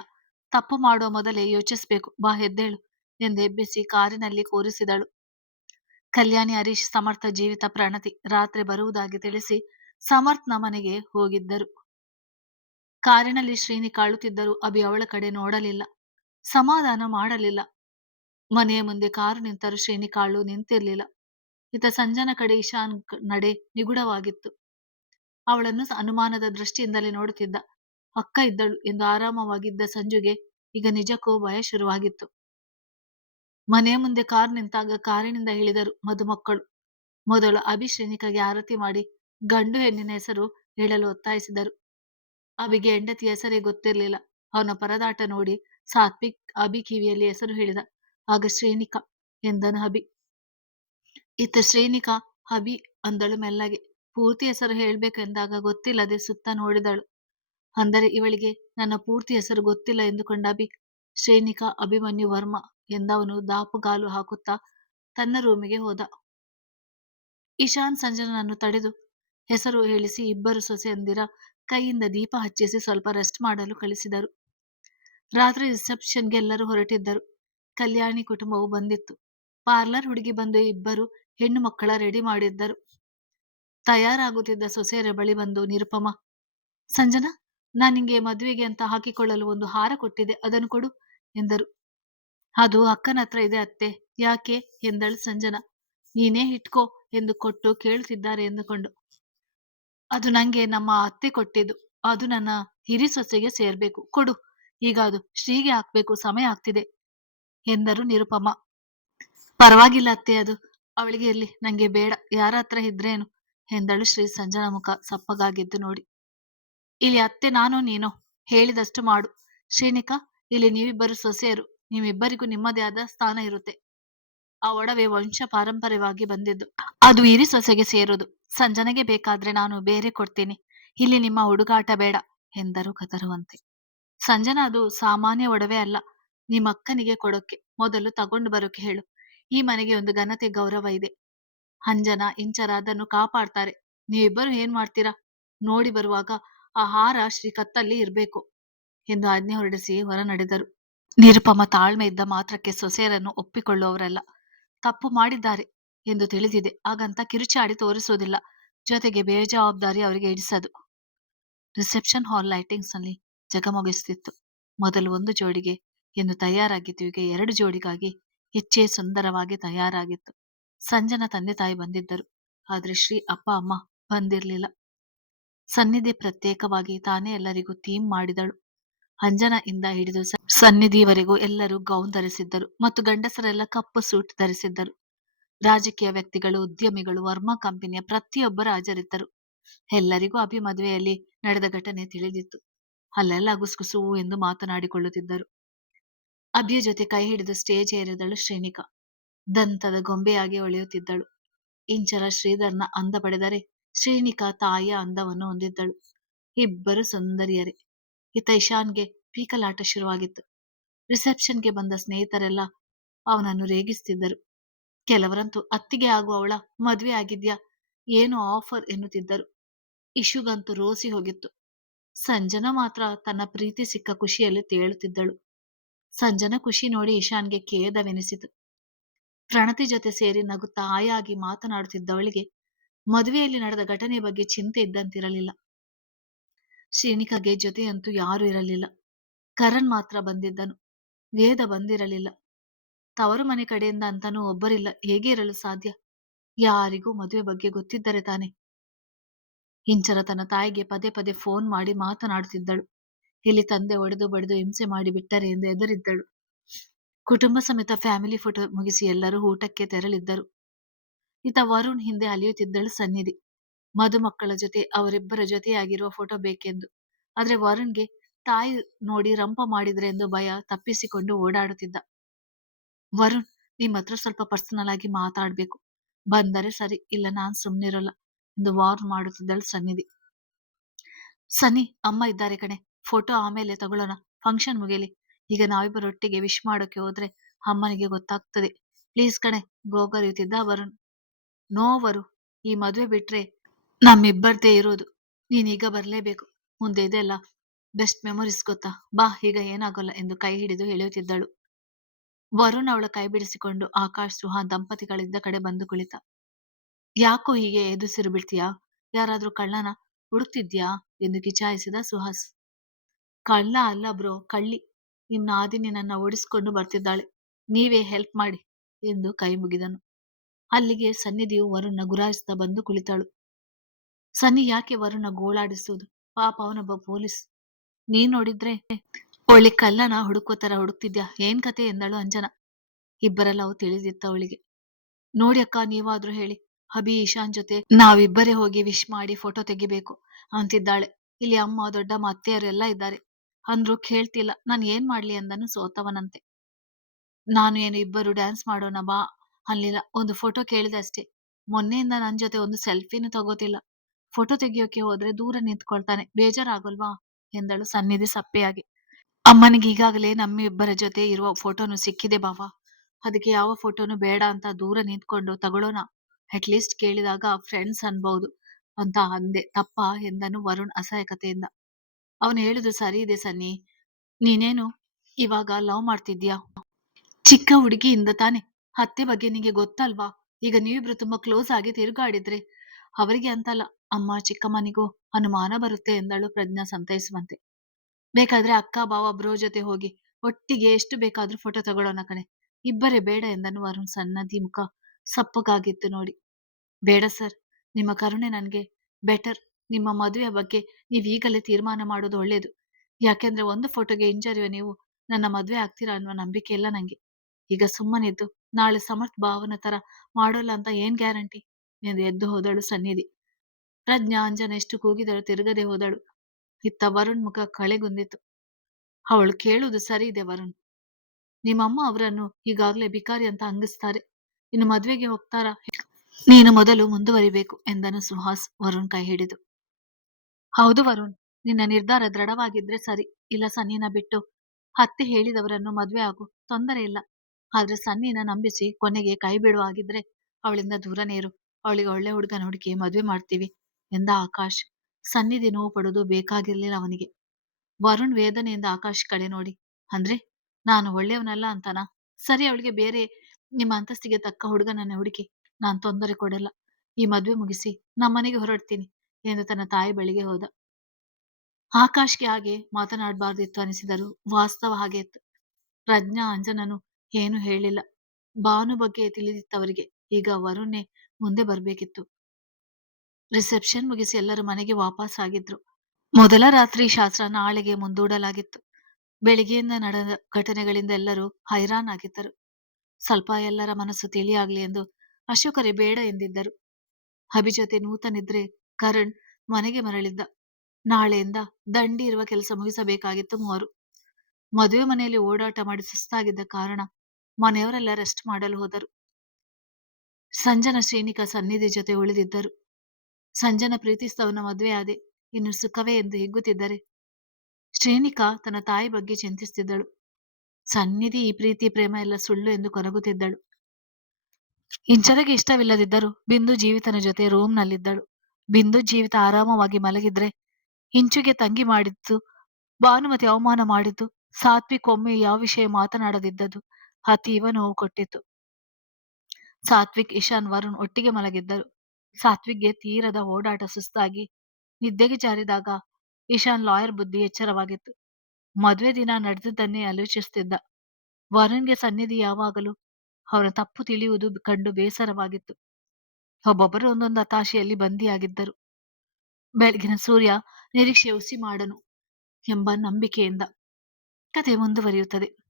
ತಪ್ಪು ಮಾಡುವ ಮೊದಲೇ ಯೋಚಿಸ್ಬೇಕು. ಬಾ, ಎದ್ದೇಳು ಎಂದು ಎಬ್ಬಿಸಿ ಕಾರಿನಲ್ಲಿ ಕೂರಿಸಿದಳು. ಕಲ್ಯಾಣಿ, ಹರೀಶ್, ಸಮರ್ಥ, ಜೀವಿತ, ಪ್ರಣತಿ ರಾತ್ರಿ ಬರುವುದಾಗಿ ತಿಳಿಸಿ ಸಮರ್ಥ್ನ ಮನೆಗೆ ಹೋಗಿದ್ದರು. ಕಾರಿನಲ್ಲಿ ಶ್ರೀನಿಕಾ ಅಳುತ್ತಿದ್ದರು. ಅಭಿ ಅವಳ ಕಡೆ ನೋಡಲಿಲ್ಲ, ಸಮಾಧಾನ ಮಾಡಲಿಲ್ಲ. ಮನೆಯ ಮುಂದೆ ಕಾರು ನಿಂತರೂ ಶ್ರೀನಿಕಾ ಅಳು ನಿಂತಿರ್ಲಿಲ್ಲ. ಇತ ಸಂಜನ ಕಡೆ ಇಶಾನ್ ನಡೆ ನಿಗೂಢವಾಗಿತ್ತು. ಅವಳನ್ನು ಅನುಮಾನದ ದೃಷ್ಟಿಯಿಂದಲೇ ನೋಡುತ್ತಿದ್ದ. ಅಕ್ಕ ಇದ್ದಳು ಎಂದು ಆರಾಮವಾಗಿದ್ದ ಸಂಜುಗೆ ಈಗ ನಿಜಕ್ಕೂ ಭಯ ಶುರುವಾಗಿತ್ತು. ಮನೆಯ ಮುಂದೆ ಕಾರ್ ನಿಂತಾಗ ಕಾರಿನಿಂದ ಇಳಿದರು ಮದುಮಕ್ಕಳು. ಮೊದಲು ಅಭಿ ಶ್ರೀನಿಕಾಗೆ ಆರತಿ ಮಾಡಿ ಗಂಡು ಹೆಣ್ಣಿನ ಹೆಸರು ಹೇಳಲು ಒತ್ತಾಯಿಸಿದರು. ಅಭಿಗೆ ಹೆಂಡತಿ ಹೆಸರೇ ಗೊತ್ತಿರಲಿಲ್ಲ. ಅವನ ಪರದಾಟ ನೋಡಿ ಸಾತ್ವಿಕ್ ಅಭಿ ಕಿವಿಯಲ್ಲಿ ಹೆಸರು ಹೇಳಿದ. ಆಗ ಶ್ರೀನಿಕಾ ಎಂದನು ಅಭಿ. ಇತ್ತ ಶ್ರೀನಿಕಾ ಅಭಿ ಅಂದಳು ಮೆಲ್ಲಗೆ. ಪೂರ್ತಿ ಹೆಸರು ಹೇಳ್ಬೇಕು ಎಂದಾಗ ಗೊತ್ತಿಲ್ಲದೆ ಸುತ್ತ ನೋಡಿದಳು. ಅಂದರೆ ಇವಳಿಗೆ ನನ್ನ ಪೂರ್ತಿ ಹೆಸರು ಗೊತ್ತಿಲ್ಲ ಎಂದುಕೊಂಡ ಅಭಿ. ಶ್ರೀನಿಕಾ ಅಭಿಮನ್ಯು ವರ್ಮ ಎಂದವನು ದಾಪುಗಾಲು ಹಾಕುತ್ತಾ ತನ್ನ ರೂಮಿಗೆ ಹೋದ. ಇಶಾನ್ ಸಂಜನನನ್ನು ತಡೆದು ಹೆಸರು ಹೇಳಿಸಿ ಇಬ್ಬರು ಸೊಸೆಯಂದಿರ ಕೈಯಿಂದ ದೀಪ ಹಚ್ಚಿಸಿ ಸ್ವಲ್ಪ ರೆಸ್ಟ್ ಮಾಡಲು ಕಳಿಸಿದರು. ರಾತ್ರಿ ರಿಸೆಪ್ಷನ್ಗೆ ಎಲ್ಲರೂ ಹೊರಟಿದ್ದರು. ಕಲ್ಯಾಣಿ ಕುಟುಂಬವು ಬಂದಿತ್ತು. ಪಾರ್ಲರ್ ಹುಡುಗಿ ಬಂದು ಇಬ್ಬರು ಹೆಣ್ಣು ಮಕ್ಕಳ ರೆಡಿ ಮಾಡಿದ್ದರು. ತಯಾರಾಗುತ್ತಿದ್ದ ಸೊಸೆಯರ ಬಳಿ ಬಂದು ನಿರುಪಮ, ಸಂಜನಾ, ನಾನು ನಿಂಗೆ ಮದುವೆಗೆ ಅಂತ ಹಾಕಿಕೊಳ್ಳಲು ಒಂದು ಹಾರ ಕೊಟ್ಟಿದ್ದೆ, ಅದನ್ನು ಕೊಡು ಎಂದರು. ಅದು ಅಕ್ಕನ ಹತ್ರ ಇದೆ ಅತ್ತೆ. ಯಾಕೆ ಎಂದಳು ಸಂಜನಾ. ನೀನೇ ಇಟ್ಕೋ ಎಂದು ಕೊಟ್ಟು ಕೇಳುತ್ತಿದ್ದಾರೆ ಎಂದುಕೊಂಡು. ಅದು ನಂಗೆ ನಮ್ಮ ಅತ್ತೆ ಕೊಟ್ಟಿದ್ದು. ಅದು ನನ್ನ ಹಿರಿ ಸೊಸೆಗೆ ಸೇರ್ಬೇಕು. ಕೊಡು, ಈಗ ಅದು ಶ್ರೀಗೆ ಹಾಕ್ಬೇಕು, ಸಮಯ ಆಗ್ತಿದೆ ಎಂದರು ನಿರುಪಮ. ಪರವಾಗಿಲ್ಲ ಅತ್ತೆ, ಅದು ಅವಳಿಗೆ ಇರ್ಲಿ, ನಂಗೆ ಬೇಡ. ಯಾರ ಹತ್ರ ಇದ್ರೇನು ಎಂದಳು ಶ್ರೀ. ಸಂಜನಾ ಮುಖ ಸಪ್ಪಗಾಗಿದ್ದು ನೋಡಿ, ಇಲ್ಲಿ ಅತ್ತೆ ನಾನೋ ನೀನೋ, ಹೇಳಿದಷ್ಟು ಮಾಡು. ಶ್ರೀನಿಕಾ, ಇಲ್ಲಿ ನೀವಿಬ್ಬರು ಸೊಸೆಯರು, ನಿಮ್ಮಿಬ್ಬರಿಗೂ ನಿಮ್ಮದೇ ಆದ ಸ್ಥಾನ ಇರುತ್ತೆ. ಆ ಒಡವೆ ವಂಶ ಪಾರಂಪರ್ಯವಾಗಿ ಬಂದಿದ್ದು. ಅದು ಹಿರಿ ಸೊಸೆಗೆ ಸೇರೋದು. ಸಂಜನೆಗೆ ಬೇಕಾದ್ರೆ ನಾನು ಬೇರೆ ಕೊಡ್ತೀನಿ. ಇಲ್ಲಿ ನಿಮ್ಮ ಹುಡುಗಾಟ ಬೇಡ ಎಂದರು ಕದರುವಂತೆ. ಸಂಜನಾ, ಅದು ಸಾಮಾನ್ಯ ಒಡವೆ ಅಲ್ಲ. ನಿಮ್ಮ ಅಕ್ಕನಿಗೆ ಕೊಡೋಕೆ. ಮೊದಲು ತಗೊಂಡು ಬರೋಕೆ ಹೇಳು. ಈ ಮನೆಗೆ ಒಂದು ಘನತೆ, ಗೌರವ ಇದೆ. ಅಂಜನಾ, ಇಂಚರ ಅದನ್ನು ಕಾಪಾಡ್ತಾರೆ. ನೀವಿಬ್ಬರು ಏನ್ ಮಾಡ್ತೀರಾ? ನೋಡಿ ಬರುವಾಗ ಆ ಹಾರ ಶ್ರೀ ಕತ್ತಲ್ಲಿ ಇರ್ಬೇಕು ಎಂದು ಆಜ್ಞೆ ಹೊರಡಿಸಿ ಹೊರ ನಡೆದರು. ನಿರುಪಮ ತಾಳ್ಮೆ ಇದ್ದ ಮಾತ್ರಕ್ಕೆ ಸೊಸೆಯರನ್ನು ಒಪ್ಪಿಕೊಳ್ಳುವವರಲ್ಲ. ತಪ್ಪು ಮಾಡಿದ್ದಾರೆ ಎಂದು ತಿಳಿದಿದೆ, ಹಾಗಂತ ಕಿರುಚಾಡಿ ತೋರಿಸುವುದಿಲ್ಲ. ಜೊತೆಗೆ ಬೇಜವಾಬ್ದಾರಿ ಅವರಿಗೆ ಇಡಿಸದು. ರಿಸೆಪ್ಷನ್ ಹಾಲ್ ಲೈಟಿಂಗ್ಸ್ ನಲ್ಲಿ ಜಗಮಗಿಸುತ್ತಿತ್ತು. ಮೊದಲು ಒಂದು ಜೋಡಿಗೆ ಎಂದು ತಯಾರಾಗಿತ್ತು, ಈಗ 2 ಜೋಡಿಗಾಗಿ ಹೆಚ್ಚೇ ಸುಂದರವಾಗಿ ತಯಾರಾಗಿತ್ತು. ಸಂಜನ ತಂದೆ ತಾಯಿ ಬಂದಿದ್ದರು, ಆದ್ರೆ ಶ್ರೀ ಅಪ್ಪ ಅಮ್ಮ ಬಂದಿರ್ಲಿಲ್ಲ. ಸನ್ನಿಧಿ ಪ್ರತ್ಯೇಕವಾಗಿ ತಾನೇ ಎಲ್ಲರಿಗೂ ಥೀಮ್ ಮಾಡಿದಳು. ಅಂಜನ ಇಂದ ಹಿಡಿದು ಸನ್ನಿಧಿವರೆಗೂ ಎಲ್ಲರೂ ಗೌನ್ ಧರಿಸಿದ್ದರು ಮತ್ತು ಗಂಡಸರೆಲ್ಲ ಕಪ್ಪು ಸೂಟ್ ಧರಿಸಿದ್ದರು. ರಾಜಕೀಯ ವ್ಯಕ್ತಿಗಳು, ಉದ್ಯಮಿಗಳು, ವರ್ಮಾ ಕಂಪನಿಯ ಪ್ರತಿಯೊಬ್ಬರು ಹಾಜರಿದ್ದರು. ಎಲ್ಲರಿಗೂ ಅಭಿ ಮದುವೆಯಲ್ಲಿ ನಡೆದ ಘಟನೆ ತಿಳಿದಿತ್ತು. ಅಲ್ಲೆಲ್ಲ ಗುಸುಗುಸು ಎಂದು ಮಾತನಾಡಿಕೊಳ್ಳುತ್ತಿದ್ದರು. ಅಭಿಯ ಜೊತೆ ಕೈ ಹಿಡಿದು ಸ್ಟೇಜ್ ಏರಿದಳು ಶ್ರೀನಿಕಾ. ದಂತದ ಗೊಂಬೆಯಾಗಿ ಹೊಳೆಯುತ್ತಿದ್ದಳು. ಇಂಚರ ಶ್ರೀಧರ್ನ ಅಂದ ಪಡೆದರೆ ಶ್ರೀನಿಕಾ ತಾಯಿಯ ಅಂದವನ್ನು ಹೊಂದಿದ್ದಳು. ಇಬ್ಬರು ಸುಂದರಿಯರೇ. ಇತ್ತ ಇಶಾನ್ಗೆ ಪೀಕಲಾಟ ಶುರುವಾಗಿತ್ತು. ರಿಸೆಪ್ಷನ್ಗೆ ಬಂದ ಸ್ನೇಹಿತರೆಲ್ಲ ಅವನನ್ನು ರೇಗಿಸ್ತಿದ್ದರು. ಕೆಲವರಂತೂ ಅತ್ತಿಗೆ ಆಗುವ ಅವಳ ಮದ್ವೆ ಆಗಿದ್ಯಾ, ಏನು ಆಫರ್ ಎನ್ನುತ್ತಿದ್ದರು. ಇಶುಗಂತೂ ರೋಸಿ ಹೋಗಿತ್ತು. ಸಂಜನಾ ಮಾತ್ರ ತನ್ನ ಪ್ರೀತಿ ಸಿಕ್ಕ ಖುಷಿಯಲ್ಲಿ ತೇಳುತ್ತಿದ್ದಳು. ಸಂಜನಾ ಖುಷಿ ನೋಡಿ ಇಶಾನ್ಗೆ ಖೇದವೆನಿಸಿತು. ಪ್ರಣತಿ ಜೊತೆ ಸೇರಿ ನಗುತ್ತಾ ಹಾಯಾಗಿ ಮಾತನಾಡುತ್ತಿದ್ದವಳಿಗೆ ಮದುವೆಯಲ್ಲಿ ನಡೆದ ಘಟನೆ ಬಗ್ಗೆ ಚಿಂತೆ ಇದ್ದಂತಿರಲಿಲ್ಲ. ಶ್ರೀನಿಕಾಗೆ ಜೊತೆಯಂತೂ ಯಾರೂ ಇರಲಿಲ್ಲ. ಕರಣ್ ಮಾತ್ರ ಬಂದಿದ್ದನು. ವೇದ ಬಂದಿರಲಿಲ್ಲ. ತವರು ಮನೆ ಕಡೆಯಿಂದ ಅಂತಾನೂ ಒಬ್ಬರಿಲ್ಲ. ಹೇಗೆ ಇರಲು ಸಾಧ್ಯ? ಯಾರಿಗೂ ಮದುವೆ ಬಗ್ಗೆ ಗೊತ್ತಿದ್ದರೆ ತಾನೆ. ಇಂಚರ ತನ್ನ ತಾಯಿಗೆ ಪದೇ ಪದೇ ಫೋನ್ ಮಾಡಿ ಮಾತನಾಡುತ್ತಿದ್ದಳು. ಇಲ್ಲಿ ತಂದೆ ಒಡೆದು ಬಡಿದು ಹಿಂಸೆ ಮಾಡಿ ಬಿಟ್ಟರೆ ಎಂದು ಎದುರಿದ್ದಳು. ಕುಟುಂಬ ಸಮೇತ ಫ್ಯಾಮಿಲಿ ಫೋಟೋ ಮುಗಿಸಿ ಎಲ್ಲರೂ ಊಟಕ್ಕೆ ತೆರಳಿದ್ದರು. ಇತ್ತ ವರುಣ್ ಹಿಂದೆ ಅಲಿಯುತ್ತಿದ್ದಳು ಸನ್ನಿಧಿ. ಮದುಮಕ್ಕಳ ಜೊತೆ ಅವರಿಬ್ಬರ ಜೊತೆಯಾಗಿರುವ ಫೋಟೋ ಬೇಕೆಂದು. ಆದ್ರೆ ವರುಣ್ಗೆ ತಾಯಿ ನೋಡಿ ರಂಪ ಮಾಡಿದ್ರೆ ಎಂದು ಭಯ ತಪ್ಪಿಸಿಕೊಂಡು ಓಡಾಡುತ್ತಿದ್ದ. ವರುಣ್, ನಿಮ್ಮ ಹತ್ರ ಸ್ವಲ್ಪ ಪರ್ಸನಲ್ ಆಗಿ ಮಾತಾಡ್ಬೇಕು. ಬಂದರೆ ಸರಿ, ಇಲ್ಲ ನಾನ್ ಸುಮ್ನಿರಲ್ಲ ಎಂದು ವಾರ್ನ್ ಮಾಡುತ್ತಿದ್ದಳು ಸನ್ನಿಧಿ. ಸನ್ನಿ, ಅಮ್ಮ ಇದ್ದಾರೆ ಕಣೆ, ಫೋಟೋ ಆಮೇಲೆ ತಗೊಳ್ಳೋಣ, ಫಂಕ್ಷನ್ ಮುಗಿಲಿ. ಈಗ ನಾವಿಬ್ಬರು ಒಟ್ಟಿಗೆ ವಿಶ್ ಮಾಡೋಕೆ ಹೋದ್ರೆ ಅಮ್ಮನಿಗೆ ಗೊತ್ತಾಗ್ತದೆ. ಪ್ಲೀಸ್ ಕಣೆ, ಗೋಗರಿಯುತ್ತಿದ್ದ ವರುಣ್. ನೋ ವರು, ಈ ಮದುವೆ ಬಿಟ್ರೆ ನಮ್ಮಿಬ್ಬರದೇ ಇರೋದು. ನೀನೀಗ ಬರ್ಲೇಬೇಕು. ಮುಂದೆ ಇದೆಲ್ಲ ಬೆಸ್ಟ್ ಮೆಮೊರೀಸ್ ಗೊತ್ತಾ. ಬಾ, ಈಗ ಏನಾಗೋಲ್ಲ ಎಂದು ಕೈ ಹಿಡಿದು ಎಳೆಯುತ್ತಿದ್ದಳು. ವರುಣ್ ಅವಳ ಕೈ ಬಿಡಿಸಿಕೊಂಡು ಆಕಾಶ್ ಸುಹಾನ್ ದಂಪತಿಗಳಿದ್ದ ಕಡೆ ಬಂದು ಕುಳಿತ. ಯಾಕೋ ಹೀಗೆ ಎದುಸಿರು ಬಿಡ್ತೀಯಾ? ಯಾರಾದ್ರೂ ಕಳ್ಳನ ಹುಡುಕ್ತಿದ್ಯಾ ಎಂದು ಕಿಚಾಯಿಸಿದ ಸುಹಾಸ್. ಕಳ್ಳ ಅಲ್ಲ ಬ್ರೋ, ಕಳ್ಳಿ. ನಿಮ್ ನಾದಿನಿ ನನ್ನ ಓಡಿಸ್ಕೊಂಡು ಬರ್ತಿದ್ದಾಳೆ, ನೀವೇ ಹೆಲ್ಪ್ ಮಾಡಿ ಎಂದು ಕೈ ಮುಗಿದನು. ಅಲ್ಲಿಗೆ ಸನ್ನಿಧಿಯು ವರುಣ್ನ ಗುರಾಯಿಸ್ತಾ ಬಂದು ಕುಳಿತಳು. ಸನ್ನಿ ಯಾಕೆ ವರುಣ್ನ ಗೋಳಾಡಿಸುವುದು? ಪಾಪ, ಅವನೊಬ್ಬ ಪೊಲೀಸ್. ನೀನ್ ನೋಡಿದ್ರೆ ಒಳ್ಳೆ ಕಳ್ಳನ ಹುಡುಕೋ ತರ ಹುಡುಕ್ತಿದ್ಯಾ, ಏನ್ ಕತೆ ಎಂದಳು ಅಂಜನ. ಇಬ್ಬರೆಲ್ಲವೂ ತಿಳಿದಿತ್ತ ಅವಳಿಗೆ. ನೋಡಿ ಅಕ್ಕ, ನೀವಾದ್ರೂ ಹೇಳಿ, ಅಭಿ ಇಶಾನ್ ಜೊತೆ ನಾವಿಬ್ಬರೇ ಹೋಗಿ ವಿಶ್ ಮಾಡಿ ಫೋಟೋ ತೆಗಿಬೇಕು ಅಂತಿದ್ದಾಳೆ. ಇಲ್ಲಿ ಅಮ್ಮ, ದೊಡ್ಡಮ್ಮ, ಅತ್ತೆಯರು ಎಲ್ಲ ಇದ್ದಾರೆ. ಅಂದ್ರು ಕೇಳ್ತಿಲ್ಲ. ನಾನ್ ಏನ್ ಮಾಡ್ಲಿ ಅಂದನು ಸೋತವನಂತೆ. ನಾನು ಏನು ಇಬ್ಬರು ಡ್ಯಾನ್ಸ್ ಮಾಡೋಣ ಬಾ ಅನ್ಲಿಲ್ಲ, ಒಂದು ಫೋಟೋ ಕೇಳಿದೆ ಅಷ್ಟೇ. ಮೊನ್ನೆಯಿಂದ ನನ್ ಜೊತೆ ಒಂದು ಸೆಲ್ಫಿನೂ ತಗೋತಿಲ್ಲ. ಫೋಟೋ ತೆಗಿಯೋಕೆ ಹೋದ್ರೆ ದೂರ ನಿಂತ್ಕೊಳ್ತಾನೆ, ಬೇಜಾರಾಗಲ್ವಾ ಎಂದಳು ಸನ್ನಿಧಿ ಸಪ್ಪೆಯಾಗಿ. ಅಮ್ಮನಿಗೆ ಈಗಾಗಲೇ ನಮ್ಮಿಬ್ಬರ ಜೊತೆ ಇರುವ ಫೋಟೋನು ಸಿಕ್ಕಿದೆ ಬಾವ, ಅದಕ್ಕೆ ಯಾವ ಫೋಟೋನು ಬೇಡ ಅಂತ ದೂರ ನಿಂತ್ಕೊಂಡು ತಗೊಳ್ಳೋಣ. ಅಟ್ಲೀಸ್ಟ್ ಕೇಳಿದಾಗ ಫ್ರೆಂಡ್ಸ್ ಅನ್ಬಹುದು ಅಂತ ಅಂದೆ, ತಪ್ಪ ಎಂದನು ವರುಣ್ ಅಸಹಾಯಕತೆಯಿಂದ. ಅವನು ಹೇಳುದು ಸರಿ ಇದೆ ಸನ್ನಿ, ನೀನೇನು ಇವಾಗ ಲವ್ ಮಾಡ್ತಿದ್ಯಾ? ಚಿಕ್ಕ ಹುಡುಗಿಯಿಂದ ತಾನೆ. ಅತ್ತೆ ಬಗ್ಗೆ ನಿಂಗೆ ಗೊತ್ತಲ್ವಾ? ಈಗ ನೀವಿಬ್ರು ತುಂಬಾ ಕ್ಲೋಸ್ ಆಗಿ ತಿರುಗಾಡಿದ್ರೆ ಅವರಿಗೆ ಅಂತಲ್ಲ, ಅಮ್ಮ ಚಿಕ್ಕಮ್ಮನಿಗೂ ಅನುಮಾನ ಬರುತ್ತೆ ಎಂದಳು ಪ್ರಜ್ಞಾ ಸಂತೈಸುವಂತೆ. ಬೇಕಾದ್ರೆ ಅಕ್ಕ ಬಾವ ಬ್ರೋ ಜೊತೆ ಹೋಗಿ ಒಟ್ಟಿಗೆ ಎಷ್ಟು ಬೇಕಾದ್ರೂ ಫೋಟೋ ತಗೊಳ್ಳೋಣ ಕಣೆ, ಇಬ್ಬರೇ ಬೇಡ ಎಂದನು ವರುಣ್. ಸನ್ನದಿ ಮುಖ ಸಪ್ಪಗಾಗಿತ್ತು ನೋಡಿ. ಬೇಡ ಸರ್, ನಿಮ್ಮ ಕರುಣೆ ನನ್ಗೆ ಬೆಟರ್. ನಿಮ್ಮ ಮದುವೆಯ ಬಗ್ಗೆ ನೀವ್ ಈಗಲೇ ತೀರ್ಮಾನ ಮಾಡೋದು ಒಳ್ಳೇದು. ಯಾಕೆಂದ್ರೆ ಒಂದು ಫೋಟೋಗೆ ಹಿಂಜರಿಯುವ ನೀವು ನನ್ನ ಮದುವೆ ಆಗ್ತೀರಾ ಅನ್ನುವ ನಂಬಿಕೆ ಇಲ್ಲ ನಂಗೆ. ಈಗ ಸುಮ್ಮನಿದ್ದು ನಾಳೆ ಸಮರ್ಥ್ ಭಾವನ ತರ ಮಾಡೋಲ್ಲ ಅಂತ ಏನ್ ಗ್ಯಾರಂಟಿ ಎಂದು ಎದ್ದು ಹೋದಳು ಸನ್ನಿಧಿ. ಪ್ರಜ್ಞಾ ಅಂಜನ ಎಷ್ಟು ಕೂಗಿದಳು ತಿರುಗದೆ ಹೋದಳು. ಇತ್ತ ವರುಣ್ ಮುಖ ಕಳೆಗುಂದಿತು. ಅವಳು ಕೇಳುವುದು ಸರಿ ಇದೆ ವರುಣ್, ನಿಮ್ಮಮ್ಮ ಅವರನ್ನು ಈಗಾಗ್ಲೇ ಬಿಕಾರಿ ಅಂತ ಹಂಗಿಸ್ತಾರೆ, ಇನ್ನು ಮದ್ವೆಗೆ ಹೋಗ್ತಾರಾ? ನೀನು ಮೊದಲು ಮುಂದುವರಿಬೇಕು ಎಂದನು ಸುಹಾಸ್ ವರುಣ್ ಕೈ ಹಿಡಿದು. ಹೌದು ವರುಣ್, ನಿನ್ನ ನಿರ್ಧಾರ ದೃಢವಾಗಿದ್ರೆ ಸರಿ. ಇಲ್ಲ ಸನ್ನಿನ ಬಿಟ್ಟು ಅತ್ತೆ ಹೇಳಿದವರನ್ನು ಮದ್ವೆ ಆಗು, ತೊಂದರೆ ಇಲ್ಲ. ಆದ್ರೆ ಸನ್ನಿನ ನಂಬಿಸಿ ಕೊನೆಗೆ ಕೈ ಬಿಡುವ ಆಗಿದ್ರೆ ಅವಳಿಂದ ದೂರನೇ ಇರು. ಅವಳಿಗೆ ಒಳ್ಳೆ ಹುಡುಗನ ಹುಡುಕಿ ಮದ್ವೆ ಮಾಡ್ತೀವಿ ಎಂದ ಆಕಾಶ್. ಸನ್ನಿಧಿ ನೋವು ಪಡುವುದು ಬೇಕಾಗಿರ್ಲಿಲ್ಲ ಅವನಿಗೆ. ವರುಣ್ ವೇದನೆಯಿಂದ ಆಕಾಶ್ ಕಡೆ ನೋಡಿ, ಅಂದ್ರೆ ನಾನು ಒಳ್ಳೆಯವನಲ್ಲ ಅಂತನಾ? ಸರಿ, ಅವಳಿಗೆ ಬೇರೆ ನಿಮ್ಮ ಅಂತಸ್ತಿಗೆ ತಕ್ಕ ಹುಡುಗನನ್ನ ಹುಡುಕಿ, ನಾನ್ ತೊಂದರೆ ಕೊಡಲ್ಲ. ಈ ಮದ್ವೆ ಮುಗಿಸಿ ನಮ್ಮನೆಗೆ ಹೊರಡ್ತೀನಿ ಎಂದು ತನ್ನ ತಾಯಿ ಬಳಿಗೆ ಹೋದ. ಆಕಾಶ್‌ಗೆ ಹಾಗೆ ಮಾತನಾಡಬಾರ್ದಿತ್ತು ಅನಿಸಿದರೂ ವಾಸ್ತವ ಹಾಗೆ ಇತ್ತು. ಪ್ರಜ್ಞಾ, ಅಂಜನನು ಏನೂ ಹೇಳಿಲ್ಲ. ಭಾನು ಬಗ್ಗೆ ತಿಳಿದಿತ್ತವರಿಗೆ. ಈಗ ವರುಣೇ ಮುಂದೆ ಬರ್ಬೇಕಿತ್ತು. ರಿಸೆಪ್ಷನ್ ಮುಗಿಸಿ ಎಲ್ಲರೂ ಮನೆಗೆ ವಾಪಸ್ಸಾಗಿದ್ರು. ಮೊದಲ ರಾತ್ರಿ ಶಾಸ್ತ್ರ ನಾಳೆಗೆ ಮುಂದೂಡಲಾಗಿತ್ತು. ಬೆಳಿಗ್ಗೆಯಿಂದ ನಡೆದ ಘಟನೆಗಳಿಂದ ಎಲ್ಲರೂ ಹೈರಾಣಾಗಿದ್ದರು. ಸ್ವಲ್ಪ ಎಲ್ಲರ ಮನಸ್ಸು ತಿಳಿಯಾಗ್ಲಿ ಎಂದು ಅಶೋಕರೇ ಬೇಡ ಎಂದಿದ್ದರು. ಅಭಿ ಜೊತೆ ನೂತನಿದ್ರೆ ಕರಣ್ ಮನೆಗೆ ಮರಳಿದ್ದ. ನಾಳೆಯಿಂದ ದಂಡಿ ಇರುವ ಕೆಲಸ ಮುಗಿಸಬೇಕಾಗಿತ್ತು ಮೂವರು. ಮದುವೆ ಮನೆಯಲ್ಲಿ ಓಡಾಟ ಮಾಡಿ ಸುಸ್ತಾಗಿದ್ದ ಕಾರಣ ಮನೆಯವರೆಲ್ಲ ರೆಸ್ಟ್ ಮಾಡಲು ಹೋದರು. ಸಂಜನಾ ಶ್ರೀನಿಕಾ ಸನ್ನಿಧಿ ಜೊತೆ ಉಳಿದಿದ್ದರು. ಸಂಜನಾ ಪ್ರೀತಿಸಿದವನ ಮದುವೆಯಾದೆ, ಇನ್ನು ಸುಖವೇ ಎಂದು ಹಿಗ್ಗುತ್ತಿದ್ದರೆ ಶ್ರೀನಿಕಾ ತನ್ನ ತಾಯಿ ಬಗ್ಗೆ ಚಿಂತಿಸುತ್ತಿದ್ದಳು. ಸನ್ನಿಧಿ ಈ ಪ್ರೀತಿ ಪ್ರೇಮ ಎಲ್ಲ ಸುಳ್ಳು ಎಂದು ಕೊರಗುತ್ತಿದ್ದಳು. ಇಂಚರೆಗೆ ಇಷ್ಟವಿಲ್ಲದಿದ್ದರೂ ಬಿಂದು ಜೀವಿತನ ಜೊತೆ ರೂಮ್ನಲ್ಲಿದ್ದಳು. ಬಿಂದು ಜೀವಿತ ಆರಾಮವಾಗಿ ಮಲಗಿದ್ರೆ ಇಂಚುಗೆ ತಂಗಿ ಮಾಡಿದ್ದು, ಭಾನುಮತಿ ಅವಮಾನ ಮಾಡಿದ್ದು, ಸಾತ್ವಿಕ್ ಒಮ್ಮೆ ಯಾವ ವಿಷಯ ಮಾತನಾಡದಿದ್ದದ್ದು ಅತೀವ ನೋವು ಕೊಟ್ಟಿತ್ತು. ಸಾತ್ವಿಕ್, ಇಶಾನ್, ವರುಣ್ ಒಟ್ಟಿಗೆ ಮಲಗಿದ್ದರು. ಸಾತ್ವಿಕ್ಗೆ ತೀರದ ಓಡಾಟ ಸುಸ್ತಾಗಿ ನಿದ್ದೆಗೆ ಜಾರಿದಾಗ ಇಶಾನ್ ಲಾಯರ್ ಬುದ್ಧಿ ಎಚ್ಚರವಾಗಿತ್ತು. ಮದುವೆ ದಿನ ನಡೆದಿದ್ದನ್ನೇ ಆಲೋಚಿಸುತ್ತಿದ್ದ. ವರುಣ್ಗೆ ಸನ್ನಿಧಿ ಯಾವಾಗಲೂ ಅವನ ತಪ್ಪು ತಿಳಿಯುವುದು ಕಂಡು ಬೇಸರವಾಗಿತ್ತು. ಒಬ್ಬೊಬ್ಬರು ಒಂದೊಂದು ಹತಾಶೆಯಲ್ಲಿ ಬಂದಿಯಾಗಿದ್ದರು. ಬೆಳಗಿನ ಸೂರ್ಯ ನಿರೀಕ್ಷೆ ಹುಸಿ ಮಾಡನು ಎಂಬ ನಂಬಿಕೆಯಿಂದ ಕತೆ ಮುಂದುವರಿಯುತ್ತದೆ.